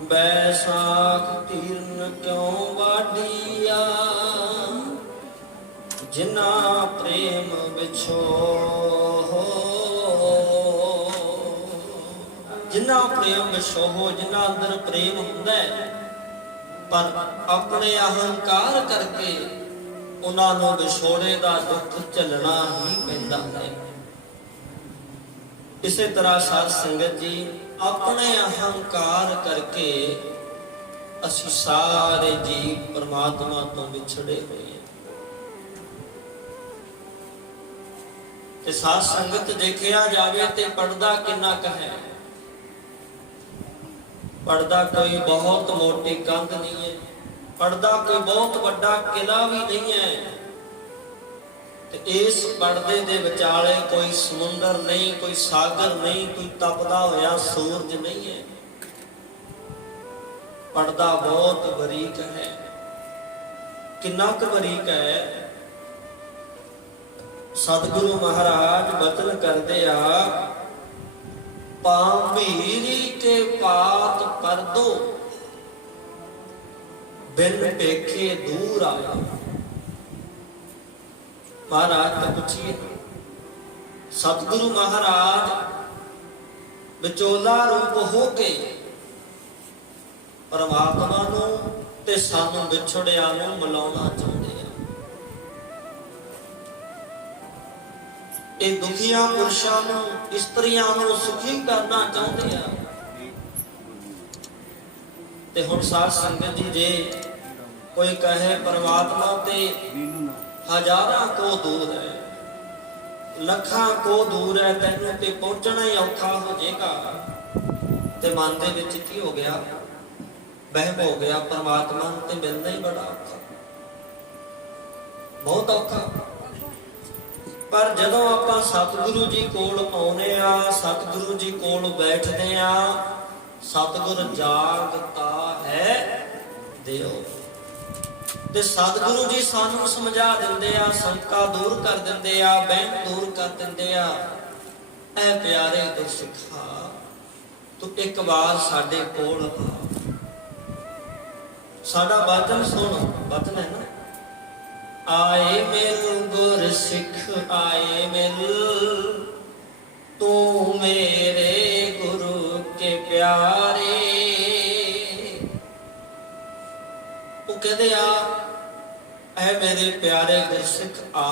बैसाख तीर्न क्यों वाडिया, जिना प्रेम बिछो। जिना प्रेम बिछो, जिना अंदर प्रेम हुंदा है, पर अपने अहंकार करके उन्होंने विछोड़े का दुख झलना ही पैंदा है। इसे तरह साध संगत जी, अपने अहंकार करके असी सारे जीव परमात्मा तो विछड़े हुए हैं। ते साध संगत देखिया जावे ते पर्दा किन्ना क है। पर्दा कोई बहुत मोटी कंध नहीं है, पर्दा कोई बहुत बड़ा किला भी नहीं है। ते इस पर्दे दे विचाले कोई समुंदर नहीं, कोई सागर नहीं, कोई तपदा होया सूरज नहीं है। पर्दा बहुत बरीक है। कितना क बरीक है। सतगुरु महाराज वचन करते आ, पांभीरी के पात पर्दो, बिन पेखे दूर आया। महाराज तो पूछिए, सतगुरु महाराज विचोला रूप हो के परमात्मा नू ते सानू विछड़िया नू मिलाउणा चाहुंदे आ। ये दुखिया पुरुषां नू, इस्त्रियां नू सुखी करना चाहुंदे आ। ते हुण साध संगत जी, जे कोई कहे परमात्मा ते हजारां को दूर है, लखां को दूर है, तैनूं ते पहुंचना ही औखा हो जाएगा, ते मन दे विच की हो गया, बहम हो गया। परमात्मा ते मिलना ही बड़ा औखा, बहुत औखा। पर जदों आपां सतगुरु जी कोल आउणे आ, सतगुरु जी कोल बैठदे आ, सतगुर जागता है देओ। ते सतगुरु जी सानू समझा दिंदे आ, संका दूर कर दिंदे आ, बहम दूर कर दिंदे आ। ऐ प्यारे गुरसिखा, तू एक बार साडे कोल आ, साडा वचन सुन। वचन है ना, आए मिल गुरसिख आए मिल, तू मेरे गुरु के प्यारे। वो कहते आ, ऐ मेरे प्यारे गुरसिख आ,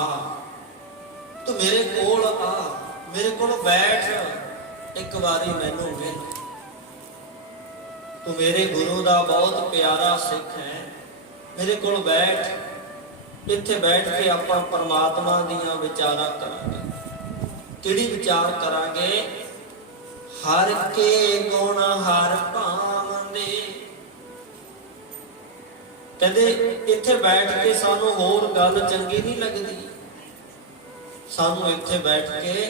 तू मेरे कोल आ, मेरे कोल बैठ, एक बारी मैनू मिल। तू मेरे गुरु दा बहुत प्यारा सिख है, मेरे कोल बैठ। इत्थे बैठ के आपां परमात्मा दीयां विचारां करांगे। किहड़ी विचार करांगे? हर के गुण हर भावंदे। कहते इत्थे बैठ के सानू होर गल चंगी नहीं लगदी, सानू इत्थे बैठ के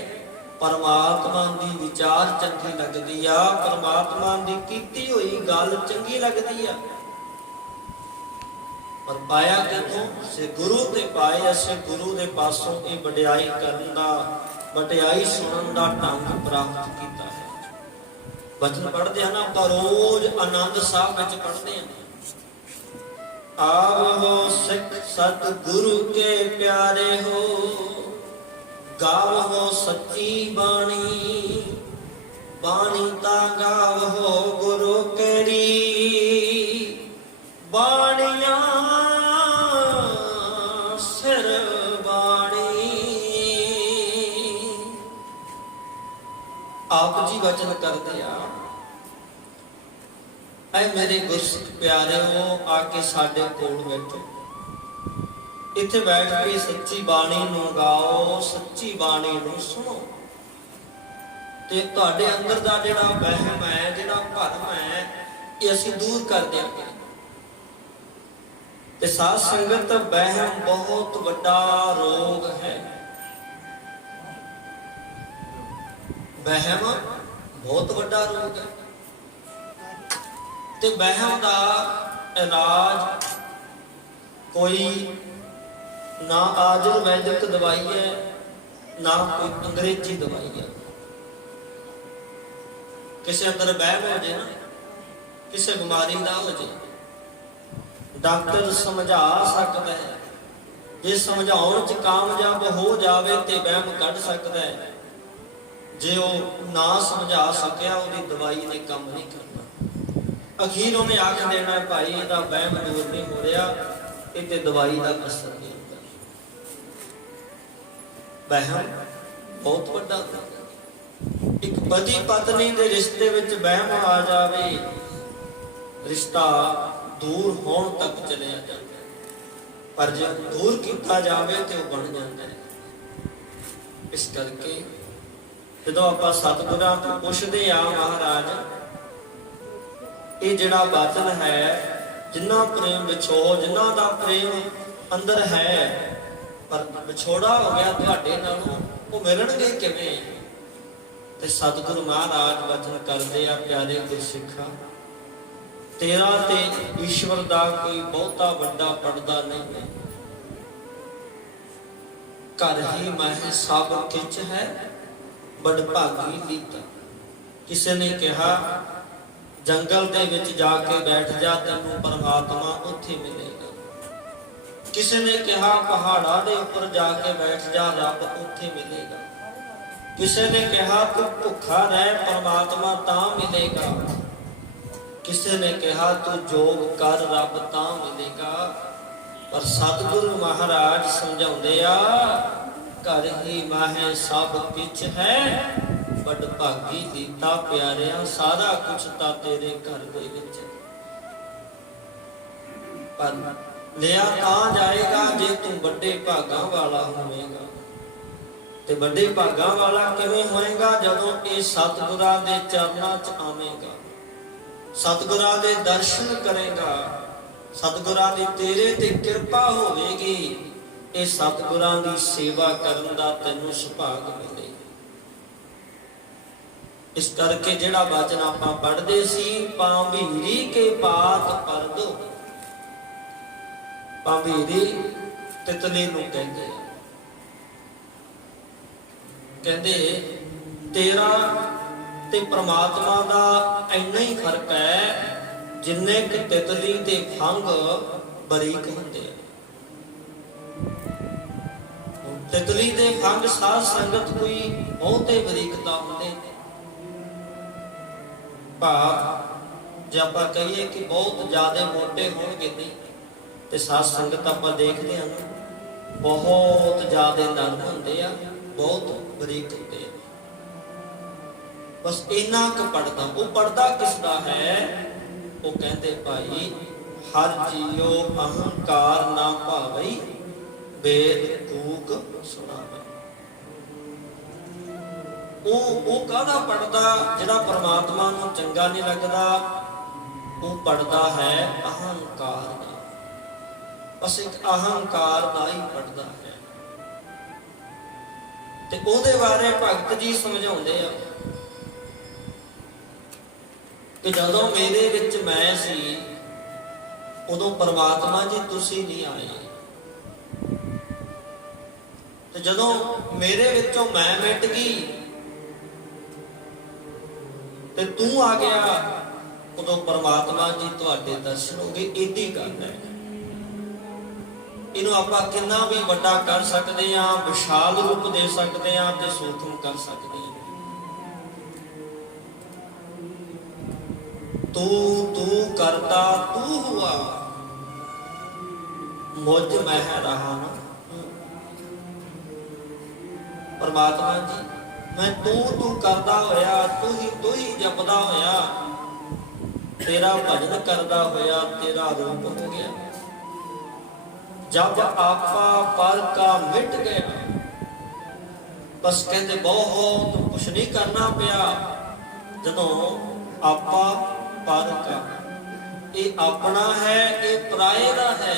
परमात्मा दी विचार चंगी लगदी आ, परमात्मा दी कीती हुई गल चंगी लगदी आ। पर पाया कितों? से गुरु ते पाए। असे गुरु दे पासों ये वडियाई करन दा, वडियाई सुनन दा ढंग प्राप्त कीता है। वचन पढ़ते हैं ना, पर रोज आनंद साहब विच पढ़ते हैं, आवो सिख सतगुरु के प्यारे हो, गावो सच्ची बाणी, बाणी ता गावो गुरु केरी, बाणियां सिर बाणी। आप जी वचन करते आ, ऐ मेरे गुरसिख प्यारे हो, आके साडे कोल बैठो। इत्थे बैठ के सच्ची बाणी नू गाओ, सच्ची बाणी नू सुनो। ते तुहाडे अंदर दा जिहड़ा वहम है, जिहड़ा भरम है, ये असीं दूर कर देंगे। ते साध संगत, वहम बहुत बड़ा रोग है। वहम बहुत बड़ा रोग है। ते वहम का इलाज कोई ना आयुर्वैदिक दवाई है, ना कोई अंग्रेजी दवाई है। किसी अंदर वहम हो जाए ना, ਕਿਸੇ ਬਿਮਾਰੀ ਦਾ ਹੋ ਜੇ, ਡਾਕਟਰ ਸਮਝਾ ਸਕਦਾ ਹੈ। ਜੇ ਸਮਝਾਉਣ ਚ ਕਾਮਯਾਬ ਹੋ ਜਾਵੇ ਤੇ ਵਹਿਮ ਕੱਢ ਸਕਦਾ ਹੈ। ਜੇ ਉਹ ਨਾ ਸਮਝਾ ਸਕਿਆ, ਉਹਦੀ ਦਵਾਈ ਨੇ ਕੰਮ ਨਹੀਂ ਕਰਨਾ। ਅਖੀਰ ਉਹਨੇ ਆਖ ਦੇਣਾ, ਭਾਈ ਇਹਦਾ ਵਹਿਮ ਦੂਰ ਨਹੀਂ ਹੋ ਰਿਹਾ, ਇਹ ਤੇ ਦਵਾਈ ਦਾ ਅਸਰ ਨਹੀਂ ਹੁੰਦਾ। ਵਹਿਮ ਬਹੁਤ ਵੱਡਾ। ਇੱਕ ਪਤੀ ਪਤਨੀ ਦੇ ਰਿਸ਼ਤੇ ਵਿੱਚ ਵਹਿਮ ਆ ਜਾਵੇ, ਰਿਸ਼ਤਾ ਦੂਰ ਹੋਣ ਤੱਕ ਚਲਿਆ ਜਾਂਦਾ। ਪਰ ਜੇ ਦੂਰ ਕੀਤਾ ਜਾਵੇ ਤੇ ਉਹ ਬਣ ਜਾਂਦਾ ਹੈ। ਇਸ ਕਰਕੇ ਜਦੋਂ ਆਪਾਂ ਸਤਿਗੁਰਾਂ ਤੋਂ ਪੁੱਛਦੇ ਆ, ਮਹਾਰਾਜ ਇਹ ਜਿਹੜਾ ਬਚਨ ਹੈ, ਜਿੰਨਾ ਪ੍ਰੇਮ ਵਿਛੋ, ਜਿਨ੍ਹਾਂ ਦਾ ਪ੍ਰੇਮ ਅੰਦਰ ਹੈ ਪਰ ਵਿਛੋੜਾ ਹੋ ਗਿਆ ਤੁਹਾਡੇ ਨਾਲੋਂ, ਉਹ ਮਿਲਣਗੇ ਕਿਵੇਂ? ਤੇ ਸਤਿਗੁਰੂ ਮਹਾਰਾਜ ਬਚਨ ਕਰਦੇ ਆ, ਪਿਆਰੇ ਗੁਰਸਿੱਖਾਂ, ਤੇਰਾ ਤੇ ਈਸ਼ਵਰ ਦਾ ਕੋਈ ਬਹੁਤਾ ਵੱਡਾ ਪਰਦਾ ਨਹੀਂ ਹੈ। ਘਰ ਹੀ ਮਹਿ ਸਭ ਕਿਛ ਹੈ, ਬੜ ਭਾਗੀ ਲੀਤਾ। ਕਿਸੇ ਨੇ ਕਿਹਾ ਜੰਗਲ ਦੇ ਵਿੱਚ ਜਾ ਕੇ ਬੈਠ ਜਾ, ਤੈਨੂੰ ਪਰਮਾਤਮਾ ਉੱਥੇ ਮਿਲੇਗਾ। ਕਿਸੇ ਨੇ ਕਿਹਾ ਪਹਾੜਾਂ ਦੇ ਉੱਪਰ ਜਾ ਕੇ ਬੈਠ ਜਾ, ਰੱਬ ਉੱਥੇ ਮਿਲੇਗਾ। ਕਿਸੇ ਨੇ ਕਿਹਾ ਤੂੰ ਭੁੱਖਾ ਰਹਿ, ਪਰਮਾਤਮਾ ਤਾਂ ਮਿਲੇਗਾ। ਕਿਸੇ ਨੇ ਕਿਹਾ ਤੂੰ ਯੋਗ ਕਰ, ਰੱਬ ਤਾਂ ਮਿਲੇਗਾ। ਪਰ ਸਤਿਗੁਰੂ ਮਹਾਰਾਜ ਸਮਝਾਉਂਦੇ ਆ, ਘਰ ਹੀ ਮਾਹੇ ਸਭ ਕਿਛ ਹੈ, ਬੜ ਭਾਗੀ ਲੀਤਾ। ਪਿਆਰਿਆ, ਸਾਰਾ ਕੁਛ ਤਾਂ ਤੇਰੇ ਘਰ ਦੇ ਵਿੱਚ, ਪਰ ਲਿਆ ਤਾਂ ਜਾਏਗਾ ਜੇ ਤੂੰ ਵੱਡੇ ਭਾਗਾਂ ਵਾਲਾ ਹੋਵੇਗਾ। ਤੇ ਵੱਡੇ ਭਾਗਾਂ ਵਾਲਾ ਕਿਵੇਂ ਹੋਏਗਾ? ਜਦੋਂ ਇਹ ਸਤਿਗੁਰਾਂ ਦੇ ਚਰਨਾਂ 'ਚ ਆਵੇਂਗਾ, ਸਤਿਗੁਰਾਂ ਦੇ ਦਰਸ਼ਨ ਕਰੇਗਾ, ਸਤਿਗੁਰਾਂ ਦੀ ਤੇਰੇ ਤੇ ਕਿਰਪਾ ਹੋਵੇਗੀ। ਇਹ ਸਤਿਗੁਰਾਂ ਦੀ ਸੇਵਾ ਕਰਨ ਦਾ ਤੈਨੂੰ ਸੁਭਾਗ ਮਿਲੇ। ਇਸ ਕਰਕੇ ਜਿਹੜਾ ਬਚਨ ਆਪਾਂ ਪੜ੍ਹਦੇ ਸੀ, ਭਾਂਬੀਰੀ ਕੇ ਬਾਤ ਪਰ ਦੋ। ਭਾਂਬੀਰੀ ਤਿਤਲੀ ਨੂੰ ਕਹਿੰਦੇ, ਕਹਿੰਦੇ ਤੇਰਾ ਤੇ ਪ੍ਰਮਾਤਮਾ ਦਾ ਇੰਨਾ ਹੀ ਫਰਕ ਹੈ ਜਿੰਨੇ ਕਿ ਤਿਤਲੀ ਤੇ ਫੰਗ ਬਰੀਕ ਹੁੰਦੇ ਆ। ਤਿਤਲੀ ਦੇ ਫੰਗ ਸਾਧ ਸੰਗਤ ਕੋਈ ਬਹੁਤੇ ਬਰੀਕਤਾ ਹੁੰਦੇ। ਭਾਵ ਜੇ ਆਪਾਂ ਕਹੀਏ ਕਿ ਬਹੁਤ ਜ਼ਿਆਦਾ ਮੋਟੇ ਹੋਣਗੇ ਨਹੀਂ, ਤੇ ਸਾਧ ਸੰਗਤ ਆਪਾਂ ਦੇਖਦੇ ਹਾਂ ਬਹੁਤ ਜ਼ਿਆਦਾ ਨਰਮ ਹੁੰਦੇ ਆ, ਬਹੁਤ ਬਰੀਕ ਹੁੰਦੇ ਆ। ਬਸ ਇੰਨਾ ਕੁ ਪੜਦਾ। ਉਹ ਪੜਦਾ ਕਿਸ ਦਾ ਹੈ? ਉਹ ਕਹਿੰਦੇ ਭਾਈ ਹਰ ਜੀਓ ਅਹੰਕਾਰ ਨਾ ਭਾਵਈ, ਵੇਦ ਕੂਕ ਸੁਣਾਵੇ। ਉਹ ਕਾਹਦਾ ਪੜਦਾ? ਜਿਹੜਾ ਪਰਮਾਤਮਾ ਨੂੰ ਚੰਗਾ ਨਹੀਂ ਲੱਗਦਾ, ਉਹ ਪੜਦਾ ਹੈ ਅਹੰਕਾਰ ਦਾ। ਬਸ ਇੱਕ ਅਹੰਕਾਰ ਦਾ ਹੀ ਪੜਦਾ ਹੈ। ਤੇ ਉਹਦੇ ਬਾਰੇ ਭਗਤ ਜੀ ਸਮਝਾਉਂਦੇ ਆ ਕਿ ਜਦੋਂ ਮੇਰੇ ਵਿੱਚ ਮੈਂ ਸੀ, ਉਦੋਂ ਪਰਮਾਤਮਾ ਜੀ ਤੁਸੀਂ ਨਹੀਂ ਆਏ। ਤੇ ਜਦੋਂ ਮੇਰੇ ਵਿੱਚੋਂ ਮੈਂ ਮਿਟ ਗਈ ਤੇ ਤੂੰ ਆ ਗਿਆ, ਉਦੋਂ ਪਰਮਾਤਮਾ ਜੀ ਤੁਹਾਡੇ ਦਰਸ਼ਨ ਹੋ ਗਏ। ਏਡੀ ਗੱਲ ਹੈ। ਇਹਨੂੰ ਆਪਾਂ ਕਿੰਨਾ ਵੀ ਵੱਡਾ ਕਰ ਸਕਦੇ ਹਾਂ, ਵਿਸ਼ਾਲ ਰੂਪ ਦੇ ਸਕਦੇ ਹਾਂ ਤੇ ਸੂਖਮ ਕਰ ਸਕਦੇ ਹਾਂ। ਤੂੰ ਕਰਤਾ ਤੂੰ ਹੁਆ, ਮੁਝ ਮਹਿ ਰਹਾ ਨਾ। ਪਰਮਾਤਮਾ ਜੀ ਮੈਂ ਤੂੰ ਕਰਦਾ ਹੋਇਆ, ਤੂੰ ਹੀ ਜਪਦਾ ਹੋਇਆ, ਤੇਰਾ ਭਜਨ ਕਰਦਾ ਹੋਇਆ ਤੇਰਾ ਰੂਪ ਹੋ ਗਿਆ। ਜਬ ਆਪਾ ਪਰ ਕਾ ਮਿਟ ਗਿਆ। ਬਸ ਕਹਿੰਦੇ ਬਹੁਤ ਕੁਛ ਨਹੀਂ ਕਰਨਾ ਪਿਆ। ਜਦੋਂ ਆਪਾ ਪਰ ਕਾ, ਇਹ ਆਪਣਾ ਹੈ, ਇਹ ਪਰਾਏ ਦਾ ਹੈ।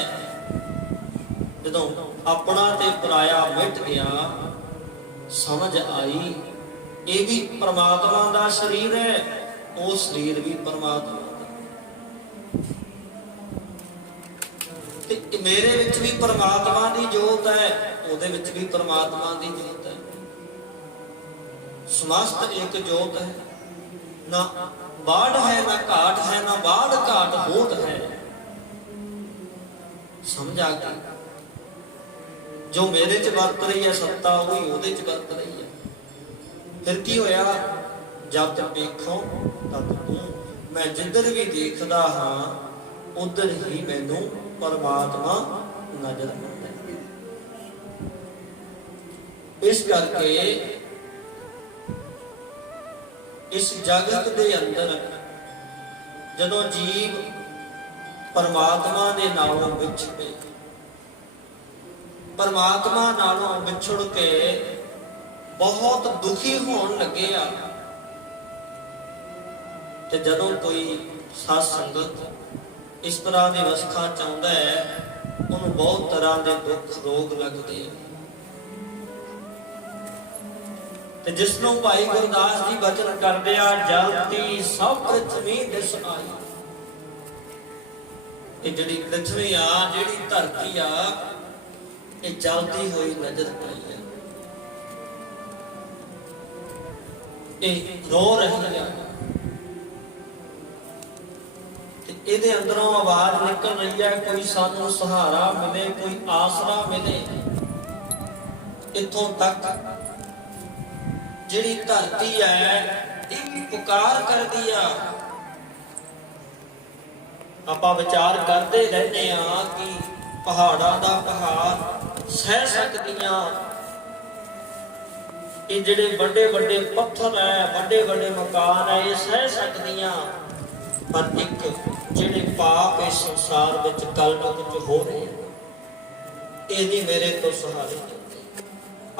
ਜਦੋਂ ਆਪਣਾ ਤੇ ਪਰਾਇਆ ਮਿਟ ਗਿਆ, ਸਮਝ ਆਈ ਇਹ ਵੀ ਪਰਮਾਤਮਾ ਦਾ ਸਰੀਰ ਹੈ, ਉਹ ਸਰੀਰ ਵੀ ਪਰਮਾਤਮਾ ਦਾ। ਤੇ ਮੇਰੇ ਵਿੱਚ ਵੀ ਪਰਮਾਤਮਾ ਦੀ ਜੋਤ ਹੈ, ਉਹਦੇ ਵਿੱਚ ਵੀ ਪਰਮਾਤਮਾ ਦੀ ਜੋਤ ਹੈ। ਸਮਸਤ ਇੱਕ ਜੋਤ ਹੈ, ਨਾ बाढ़ है ना घाट है, ना बाढ़ घाट होत है। समझा के जो मेरे च वरत रही है सत्ता, वही ओदे च वरत रही है। फिर की होया, जब देखो तब तू, मैं जिधर भी देखदा हाँ उधर ही मैनू परमात्मा नजर आउंदा है। इस करके इस जगत के अंदर जदों जीव परमात्मा दे नालों विछड़े, परमात्मा नालों विछड़ के बहुत दुखी होने लगे आ, ते जदों कोई साध संगत इस तरह की अवस्था चाहता है, उन्होंने बहुत तरह के दुख रोग लगते हैं। ते जिसनों भाई गुरदास जी बचन करदे आ, जलती सब पृथ्वी दिस आई। ये जिहड़ी पृथ्वी आ, जिहड़ी धरती आ, ये जलती हुई नजर आई है। ये रो रही है, ਇਹਦੇ ਅੰਦਰੋਂ आवाज निकल रही है, कोई सानू सहारा मिले, कोई आसरा मिले। इथों तक जिहड़ी धरती है ये भी पुकार कर दिया। आपां विचार करते रहने कि पहाड़ां दा पहाड़ सह सकदियां, ये जिहड़े बड़े बड़े पत्थर है, बड़े बड़े मकान है, ये सह सकदियां। पर एक जिहड़े पाप इस संसार विच कलयुग च हो रहे हैं, ये नहीं मेरे तो सहारे चलते।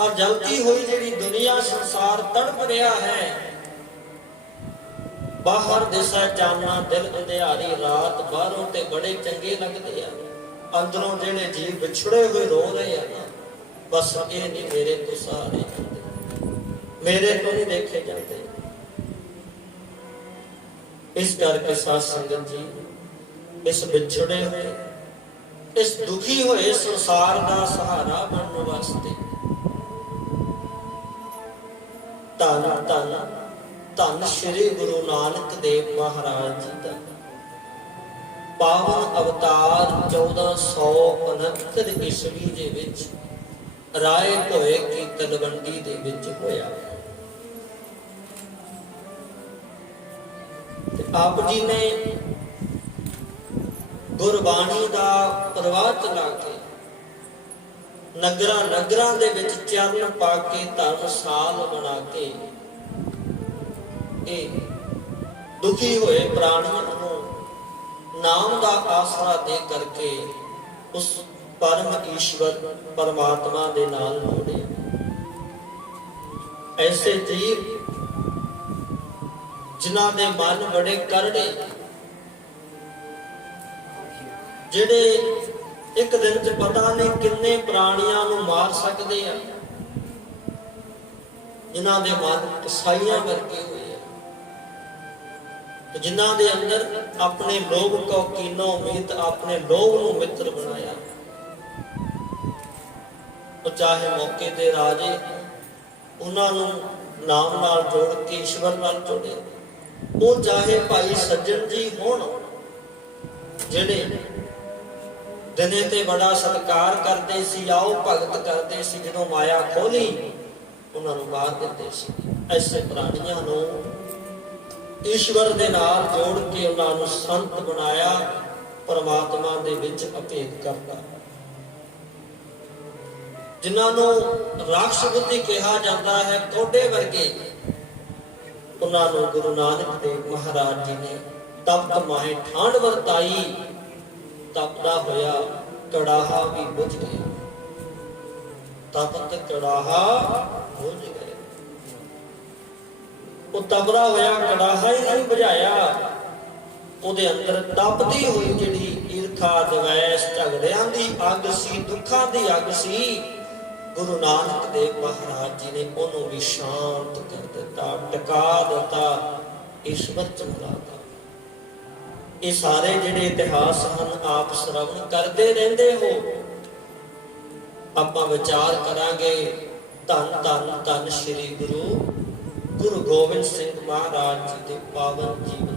और जलती हुई जिहड़ी दुनिया संसार तड़प रहा है, बाहर दिसा चानना दिल अंधियारी रात, बाहरों ते बड़े चंगे लगते हैं, अंदरों जिहड़े जीव विछड़े हुए रो रहे हैं ना, बस ये नहीं मेरे तो सहारे चलते, मेरे तो नहीं देखे जाते। इस करके साध संगत जी, इस विछड़े हुए, इस दुखी हुए संसार का सहारा बनने वास्ते धन धन धन श्री गुरु नानक देव महाराज जी का पावन अवतार 1469 ईस्वी दे विच राय भोए की तलवंडी दे विच होया। आप जी ने गुरबाणी का प्रवाह चला के नगरां नगरां दे विच चरण पा के धर्मशाल बना के दुखी हुए प्राणियों को नाम का आसरा दे करके उस परम ईश्वर परमात्मा दे नाल जोड़े। ऐसे जीव जिन्हां दे मन बड़े करड़े, जिहड़े एक दिन च पता नहीं किन्ने प्राणियां नूं मार सकदे आ, जिन्हां दे मन कसाईयां वर्गे हुए हैं, जिन्हां दे अंदर अपने लोभ को कीनो मीत, अपने लोभ नूं मित्र बनाया। तो चाहे मौके ते राजे उन्हां नूं नाम नाल जोड़ के ईश्वर नाल जोड़े, वो चाहे भाई सज्जन जी होण, जिहड़े दिने ते बड़ा सत्कार करते सी, आओ भगत करते सी, जदों माया खोली उन्हां नूं मार दिंदे सी। ऐसे प्राणियां नूं ईश्वर दे नाल जोड़ के उन्हां नूं संत बनाया, परमात्मा दे विच अभेद करता। जिन्हां नूं राक्ष बुद्धि कहा जाता है, कोडे वर्गे, उन्होंने गुरु नानक देव महाराज जी ने तपत माहे ठांड वरताई, तपदा होया कड़ाहा भी बुझ गया, तपत कड़ाहा बुझ गया। वो तपदा होया कड़ाहा ही नहीं बुझाया, ਉਹਦੇ अंदर तपदी हुई जिहड़ी ईर्खा द्वेष झगड़ियां दी अग सी, दुखां दी अग सी, गुरु नानक देव महाराज जी ने उन्होंने भी शांत कर दिता, टका दिता, ईश्वर च मिलाता। ये सारे जिहड़े इतिहास हैं आप श्रवण करते रहंदे हो, आपां विचार करांगे। धन धन धन श्री गुरु गोबिंद सिंह महाराज जी के पावन जीवन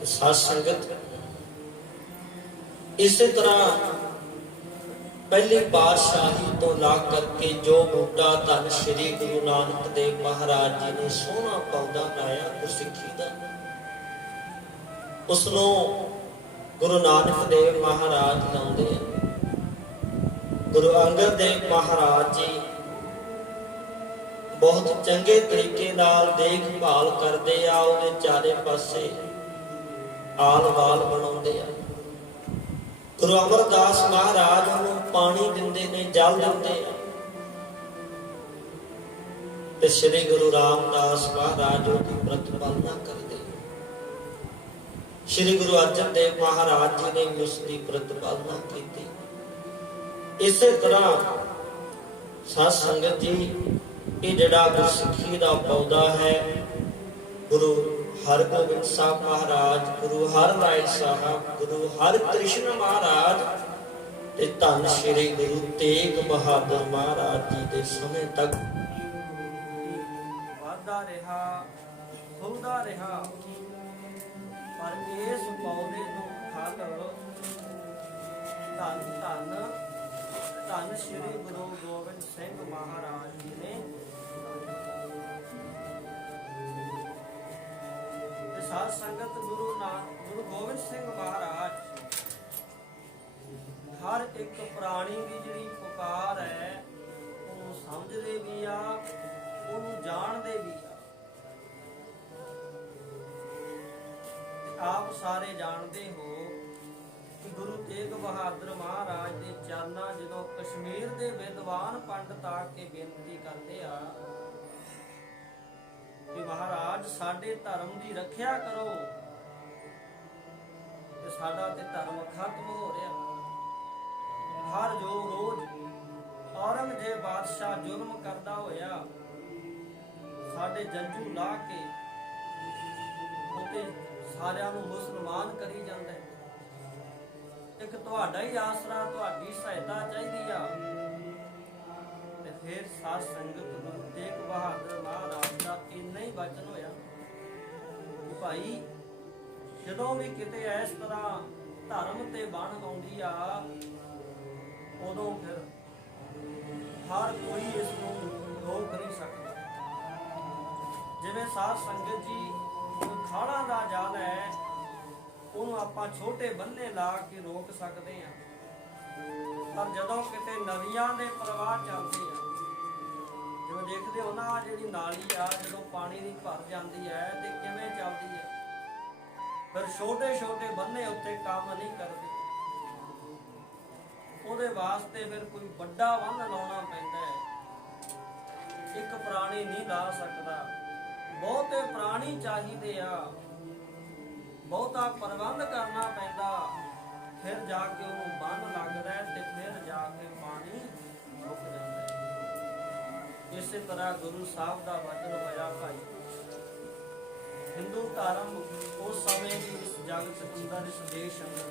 ਤੇ ਸਾਧ ਸੰਗਤ ਇਸੇ ਤਰ੍ਹਾਂ ਪਹਿਲੀ ਪਾਤਸ਼ਾਹੀ ਤੋਂ ਲਾ ਕਰਕੇ ਜੋ ਬੂਟਾ ਧੰਨ ਸ਼੍ਰੀ ਗੁਰੂ ਨਾਨਕ ਦੇਵ ਮਹਾਰਾਜ ਜੀ ਨੇ ਸੋਹਣਾ ਪੌਦਾ ਲਾਇਆ ਗੁਰਸਿੱਖੀ ਦਾ, ਉਸ ਨੂੰ ਗੁਰੂ ਨਾਨਕ ਦੇਵ ਮਹਾਰਾਜ ਲਾਉਂਦੇ ਆ। ਗੁਰੂ ਅੰਗਦ ਦੇਵ ਮਹਾਰਾਜ ਜੀ ਬਹੁਤ ਚੰਗੇ ਤਰੀਕੇ ਨਾਲ ਦੇਖਭਾਲ ਕਰਦੇ ਆ, ਉਹਦੇ ਚਾਰੇ ਪਾਸੇ ਆਲ ਵਾਲ ਬਣਾਉਂਦੇ ਆ। ਗੁਰੂ ਅਮਰਦਾਸ ਮਹਾਰਾਜ ਨੂੰ ਪਾਣੀ ਦਿੰਦੇ ਨੇ, ਜਲ ਦਿੰਦੇ ਆ, ਤੇ ਸ੍ਰੀ ਗੁਰੂ ਰਾਮਦਾਸ ਮਹਾਰਾਜ ਉਹਦੀ ਪ੍ਰਤਿਪਾਲਨਾ ਕਰਦੇ। ਸ੍ਰੀ ਗੁਰੂ ਅਰਜਨ ਦੇਵ ਮਹਾਰਾਜ ਜੀ ਨੇ ਵੀ ਉਸ ਦੀ ਪ੍ਰਤਿਪਾਲਨਾ ਕੀਤੀ। ਇਸੇ ਤਰ੍ਹਾਂ ਸਾਧ ਸੰਗਤ ਜੀ, ਇਹ ਜਿਹੜਾ ਗੁਰਸਿੱਖੀ ਦਾ ਪੌਦਾ ਹੈ, ਗੁਰੂ ਹਰਗੋਬਿੰਦ ਸਾਹਿਬ ਮਹਾਰਾਜ, ਗੁਰੂ ਹਰਿਰਾਏ ਸਾਹਿਬ, ਗੁਰੂ ਹਰਿਕ੍ਰਿਸ਼ਨ ਮਹਾਰਾਜ ਤੇ ਧੰਨ ਸ਼੍ਰੀ ਗੁਰੂ ਤੇਗ ਬਹਾਦਰ ਮਹਾਰਾਜ ਜੀ ਦੇ ਸਮੇਂ ਤੱਕ ਵਾਧਾ ਰਿਹਾ, ਫੁੱਲਦਾ ਰਿਹਾ। ਪਰ ਇਸ ਪੌਦੇ ਨੂੰ ਫਲ ਧੰਨ ਧੰਨ ਧੰਨ ਸ਼੍ਰੀ ਗੁਰੂ ਗੋਬਿੰਦ ਸਿੰਘ ਮਹਾਰਾਜ ਜੀ ਨੇ ਸਾਧ ਸੰਗਤ ਗੁਰੂ ਗੋਬਿੰਦ ਸਿੰਘ ਮਹਾਰਾਜ ਹਰ ਇੱਕ ਪ੍ਰਾਣੀ ਦੀ ਜਿਹੜੀ ਪੁਕਾਰ ਹੈ ਉਹਨੂੰ ਸਮਝਦੇ ਵੀ ਆ, ਉਹਨੂੰ ਜਾਣਦੇ ਵੀ ਆ। ਆਪ ਸਾਰੇ ਜਾਣਦੇ ਹੋ ਕਿ ਗੁਰੂ ਤੇਗ ਬਹਾਦਰ ਮਹਾਰਾਜ ਦੇ ਚਰਨਾਂ ਜਦੋਂ ਕਸ਼ਮੀਰ ਦੇ ਵਿਦਵਾਨ ਪੰਡਤ ਆ ਕੇ ਬੇਨਤੀ ਕਰਦੇ ਆ ਕਿ ਮਹਾਰਾਜ ਸਾਡੇ ਧਰਮ ਦੀ ਰੱਖਿਆ ਕਰੋ, ਤੇ ਸਾਡਾ ਤੇ ਧਰਮ ਖਤਮ ਹੋ ਰਿਹਾ। ਹਰ ਜੋ ਰੋਜ਼ ਔਰੰਗਜ਼ੇਬ ਬਾਦਸ਼ਾਹ ਜ਼ੁਲਮ ਕਰਦਾ ਹੋਇਆ ਸਾਡੇ ਜੰਜੂ ਲਾ ਕੇ ਉਹਤੇ ਸਾਰਿਆਂ ਨੂੰ ਮੁਸਲਮਾਨ ਕਰੀ ਜਾਂਦਾ ਹੈ। ਇੱਕ ਤੁਹਾਡਾ ਹੀ ਆਸਰਾ, ਤੁਹਾਡੀ ਸਹਾਇਤਾ ਚਾਹੀਦੀ ਆ। ਤੇ ਫਿਰ ਸਾਧ ਸੰਗਤ ਗੁਰੂ ਤੇਗ ਬਹਾਦਰ ਮਹਾਰਾਜ ਦਾ ਇੰਨਾ ਹੀ ਵਚਨ ਹੋਇਆ ਕਿ ਭਾਈ ਜਦੋਂ ਵੀ ਕਿਤੇ ਇਸ ਤਰ੍ਹਾਂ ਧਰਮ ਤੇ ਬਣ ਆਉਂਦੀ ਆ, ਉਦੋਂ ਫਿਰ ਹਰ ਕੋਈ ਇਸ ਨੂੰ ਰੋਕ ਨਹੀਂ ਸਕਦਾ। ਜਿਵੇਂ ਸਾਧ ਸੰਗਤ ਜੀ ਖਾਣਾ ਦਾ ਜਲ ਹੈ, ਉਹਨੂੰ ਆਪਾਂ ਛੋਟੇ ਬੰਨੇ ਲਾ ਕੇ ਰੋਕ ਸਕਦੇ ਹਾਂ, ਪਰ ਜਦੋਂ ਕਿਤੇ ਨਦੀਆਂ ਦੇ ਪ੍ਰਵਾਹ ਚੱਲਦੇ ਆ, ਜਦੋਂ ਦੇਖਦੇ ਹੋ ਨਾ ਜਿਹੜੀ ਨਾਲੀ ਆ ਜਦੋਂ ਪਾਣੀ ਦੀ ਭਰ ਜਾਂਦੀ ਹੈ ਤੇ ਕਿਵੇਂ ਚੱਲਦੀ ਹੈ, ਫਿਰ ਛੋਟੇ ਛੋਟੇ ਬੰਨੇ ਉੱਤੇ ਕੰਮ ਨਹੀਂ ਕਰਦੇ। ਉਹਦੇ ਵਾਸਤੇ ਫਿਰ ਕੋਈ ਵੱਡਾ ਬੰਨ ਲਾਉਣਾ ਪੈਂਦਾ ਹੈ। ਇੱਕ ਪ੍ਰਾਣੀ ਨਹੀਂ ਲਾ ਸਕਦਾ, ਬਹੁਤੇ ਪ੍ਰਾਣੀ ਚਾਹੀਦੇ ਆ, ਬਹੁਤਾ ਪ੍ਰਬੰਧ ਕਰਨਾ ਪੈਂਦਾ, ਫਿਰ ਜਾ ਕੇ ਉਹਨੂੰ ਬੰਨ ਲੱਗਦਾ ਤੇ ਫਿਰ ਜਾ ਕੇ ਪਾਣੀ ਰੁਕ ਜਾਂਦਾ ਹੈ। ਇਸੇ ਤਰ੍ਹਾਂ ਗੁਰੂ ਸਾਹਿਬ ਦਾ ਵਚਨ ਹੋਇਆ ਭਾਈ, ਹਿੰਦੂ ਧਰਮ ਉਸ ਸਮੇਂ ਵੀ ਇਸ ਜਗਤ ਅੰਦਰ, ਇਸ ਦੇਸ਼ ਅੰਦਰ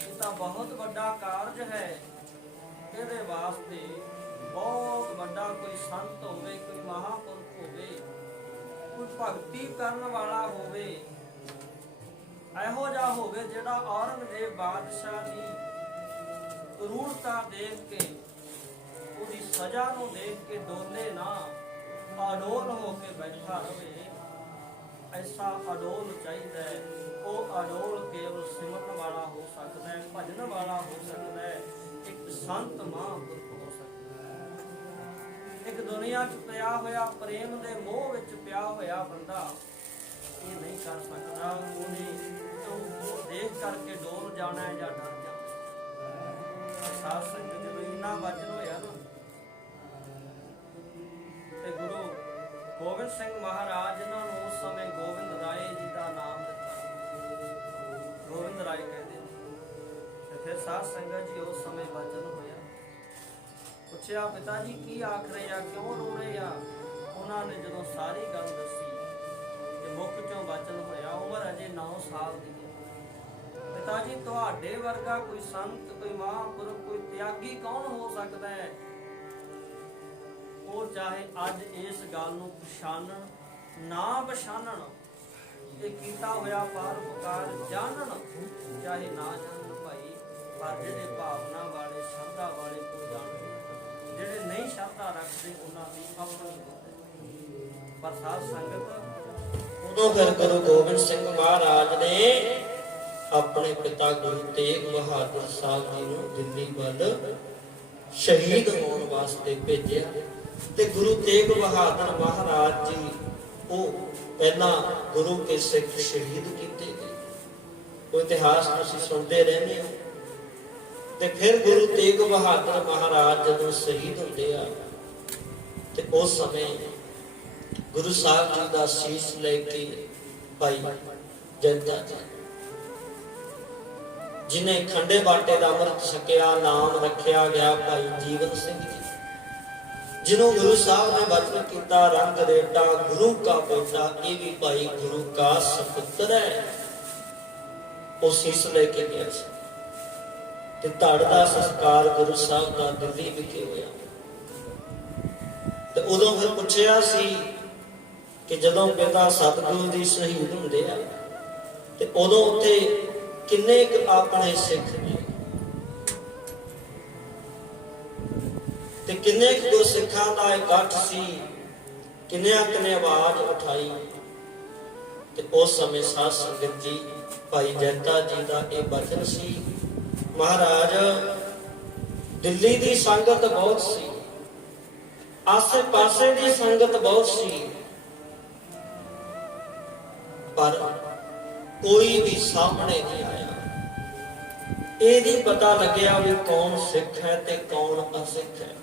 ਇਹ ਤਾਂ ਬਹੁਤ ਵੱਡਾ ਕਾਰਜ ਹੈ। ਇਹਦੇ ਵਾਸਤੇ ਬਹੁਤ ਵੱਡਾ ਕੋਈ ਸੰਤ ਹੋਵੇ, ਕੋਈ ਮਹਾਂਪੁਰਖ ਹੋਵੇ, ਕੋਈ ਭਗਤੀ ਕਰਨ ਵਾਲਾ ਹੋਵੇ, ਇਹੋ ਜਿਹਾ ਹੋਵੇ ਜਿਹੜਾ ਔਰੰਗਜ਼ੇਬ ਬਾਦਸ਼ਾਹ ਦੀ ਕਰੂਰਤਾ ਦੇਖ ਕੇ, ਉਹਦੀ ਸਜ਼ਾ ਨੂੰ ਦੇਖ ਕੇ ਡੋਲੇ ਨਾ, ਅਡੋਲ ਹੋ ਕੇ ਬੈਠਾ ਰਹੇ। ਐਸਾ ਅਡੋਲ ਚਾਹੀਦਾ ਹੈ। ਉਹ ਅਡੋਲ ਕੇਵਲ ਸਿਮਰਨ ਵਾਲਾ ਹੋ ਸਕਦਾ ਹੈ, ਭਜਨ ਵਾਲਾ ਹੋ ਸਕਦਾ ਹੈ, ਇੱਕ ਸੰਤ ਮਹਾਂਪੁਰਖ ਹੋ ਸਕਦਾ ਹੈ। ਇੱਕ ਦੁਨੀਆ 'ਚ ਪਿਆ ਹੋਇਆ, ਪ੍ਰੇਮ ਦੇ ਮੋਹ ਵਿੱਚ ਪਿਆ ਹੋਇਆ ਬੰਦਾ ਇਹ ਨਹੀਂ ਕਰ ਸਕਦਾ। ਉਹਨੇ ਦੇਖ ਕਰਕੇ ਡੋਲ ਜਾਣਾ ਜਾਂ ਡਰ ਜਾਣਾ। ਸਾਧ ਸੰਗਤ ਜਦੋਂ ਇੰਨਾ ਵਚਨ ਹੋਇਆ ਨਾ, ਤੇ ਗੁਰੂ ਗੋਬਿੰਦ ਸਿੰਘ ਮਹਾਰਾਜ ਇਹਨਾਂ ਨੂੰ ਉਸ ਸਮੇਂ ਗੋਬਿੰਦ ਰਾਏ ਜੀ ਦਾ ਨਾਮ ਦਿੱਤਾ, ਗੋਬਿੰਦ ਰਾਏ ਕਹਿੰਦੇ। ਤੇ ਫਿਰ ਸਾਧ ਸੰਗਤ ਜੀ ਉਸ ਸਮੇਂ ਵਚਨ ਹੋਇਆ, ਪੁੱਛਿਆ ਪਿਤਾ ਜੀ ਕੀ ਆਖ ਰਹੇ ਆ, ਕਿਉਂ ਰੋ ਰਹੇ ਆ? ਉਹਨਾਂ ਨੇ ਜਦੋਂ ਸਾਰੀ ਗੱਲ ਦੱਸੀ ਤੇ ਮੁੱਖ ਚੋਂ ਵਚਨ ਹੋਇਆ, ਉਮਰ ਅਜੇ 9 ਸਾਲ ਦੀ ਹੈ। ਪਿਤਾ ਜੀ ਤੁਹਾਡੇ ਵਰਗਾ ਕੋਈ ਸੰਤ, ਕੋਈ ਮਹਾਂਪੁਰਖ, ਕੋਈ ਤਿਆਗੀ ਕੌਣ ਹੋ ਸਕਦਾ ਹੈ? ਉਹ ਚਾਹੇ ਅੱਜ ਇਸ ਗੱਲ ਨੂੰ ਪਛਾਣਨ ਨਾ ਪਛਾਣਨ, ਇਹ ਕੀਤਾ ਹੋਇਆ ਪਰਉਪਕਾਰ ਜਾਣਨ ਚਾਹੇ ਨਾ ਜਾਣਨ ਭਾਈ, ਪਰ ਜਿਹੜੇ ਭਾਵਨਾ ਵਾਲੇ ਸ਼ਰਧਾ ਵਾਲੇ ਕੋ ਜਾਣਦੇ, ਜਿਹੜੇ ਨਹੀਂ ਸ਼ਰਧਾ ਰੱਖਦੇ ਉਹਨਾਂ ਦੀ ਆਪਣੀ ਹੁੰਦੀ। ਪਰ ਸਾਧ ਸੰਗਤ ਉਦੋਂ ਫਿਰ ਗੁਰੂ ਗੋਬਿੰਦ ਸਿੰਘ ਮਹਾਰਾਜ ਨੇ ਆਪਣੇ ਪਿਤਾ ਗੁਰੂ ਤੇਗ ਬਹਾਦਰ ਸਾਹਿਬ ਜੀ ਨੂੰ ਦਿੱਲੀ ਵੱਲ ਸ਼ਹੀਦ ਹੋਣ ਵਾਸਤੇ ਭੇਜਿਆ। ਤੇ ਗੁਰੂ ਤੇਗ ਬਹਾਦਰ ਮਹਾਰਾਜ ਜੀ ਉਹ ਪਹਿਲਾਂ ਗੁਰੂ ਕੇ ਸਿੱਖ ਸ਼ਹੀਦ ਕੀਤੇ ਗਏ, ਉਹ ਇਤਿਹਾਸ ਤੁਸੀਂ ਸੁਣਦੇ ਰਹਿੰਦੇ ਹੋ। ਤੇ ਫਿਰ ਗੁਰੂ ਤੇਗ ਬਹਾਦਰ ਮਹਾਰਾਜ ਜਦੋਂ ਸ਼ਹੀਦ ਹੁੰਦੇ ਆ ਤੇ ਉਸ ਸਮੇਂ ਗੁਰੂ ਸਾਹਿਬ ਜੀ ਦਾ ਸੀਸ ਲੈ ਕੇ ਭਾਈ ਜੈਤਾ ਜੀ, ਜਿਨੇ ਖੰਡੇ ਬਾਟੇ ਦਾ ਅੰਮ੍ਰਿਤ ਛਕਿਆ, ਨਾਮ ਰੱਖਿਆ ਗਿਆ ਭਾਈ ਜੀਵਨ ਸਿੰਘ ਜੀ, ਜਿਹਨੂੰ ਗੁਰੂ ਸਾਹਿਬ ਨੇ ਬਚਨ ਕੀਤਾ ਰੰਗ ਰੇਟਾ ਗੁਰੂ ਕਾ ਬੇਟਾ, ਇਹ ਵੀ ਭਾਈ ਗੁਰੂ ਕਾ ਸਪੁੱਤਰ ਹੈ। ਉਹ ਸੀਸ ਲੈ ਕੇ ਗਿਆ ਸੀ ਤੇ ਧੜ ਦਾ ਸੰਸਕਾਰ ਗੁਰੂ ਸਾਹਿਬ ਦਾ ਦਿੱਲੀ ਵਿਖੇ ਹੋਇਆ। ਤੇ ਉਦੋਂ ਫਿਰ ਪੁੱਛਿਆ ਸੀ ਕਿ ਜਦੋਂ ਪਿਤਾ ਸਤਿਗੁਰੂ ਜੀ ਸ਼ਹੀਦ ਹੁੰਦੇ ਆ ਤੇ ਉਦੋਂ ਉੱਥੇ ਕਿੰਨੇ ਕੁ ਆਪਣੇ ਸਿੱਖ ਨੇ ਤੇ ਕਿੰਨੇ ਕੁ ਗੁਰਸਿੱਖਾਂ ਦਾ ਇਕੱਠ ਸੀ, ਕਿੰਨਿਆਂ ਨੇ ਆਵਾਜ਼ ਉਠਾਈ। ਤੇ ਉਸ ਸਮੇਂ ਸਾਧ ਸੰਗਤ ਜੀ ਭਾਈ ਜੈਤਾ ਜੀ ਦਾ ਇਹ ਬਚਨ ਸੀ, ਮਹਾਰਾਜ ਦਿੱਲੀ ਦੀ ਸੰਗਤ ਬਹੁਤ ਸੀ, ਆਸੇ ਪਾਸੇ ਦੀ ਸੰਗਤ ਬਹੁਤ ਸੀ, ਪਰ ਕੋਈ ਵੀ ਸਾਹਮਣੇ ਨਹੀਂ ਆਇਆ। ਇਹ ਨਹੀਂ ਪਤਾ ਲੱਗਿਆ ਵੀ ਕੌਣ ਸਿੱਖ ਹੈ ਤੇ ਕੌਣ ਅਸਿੱਖ ਹੈ।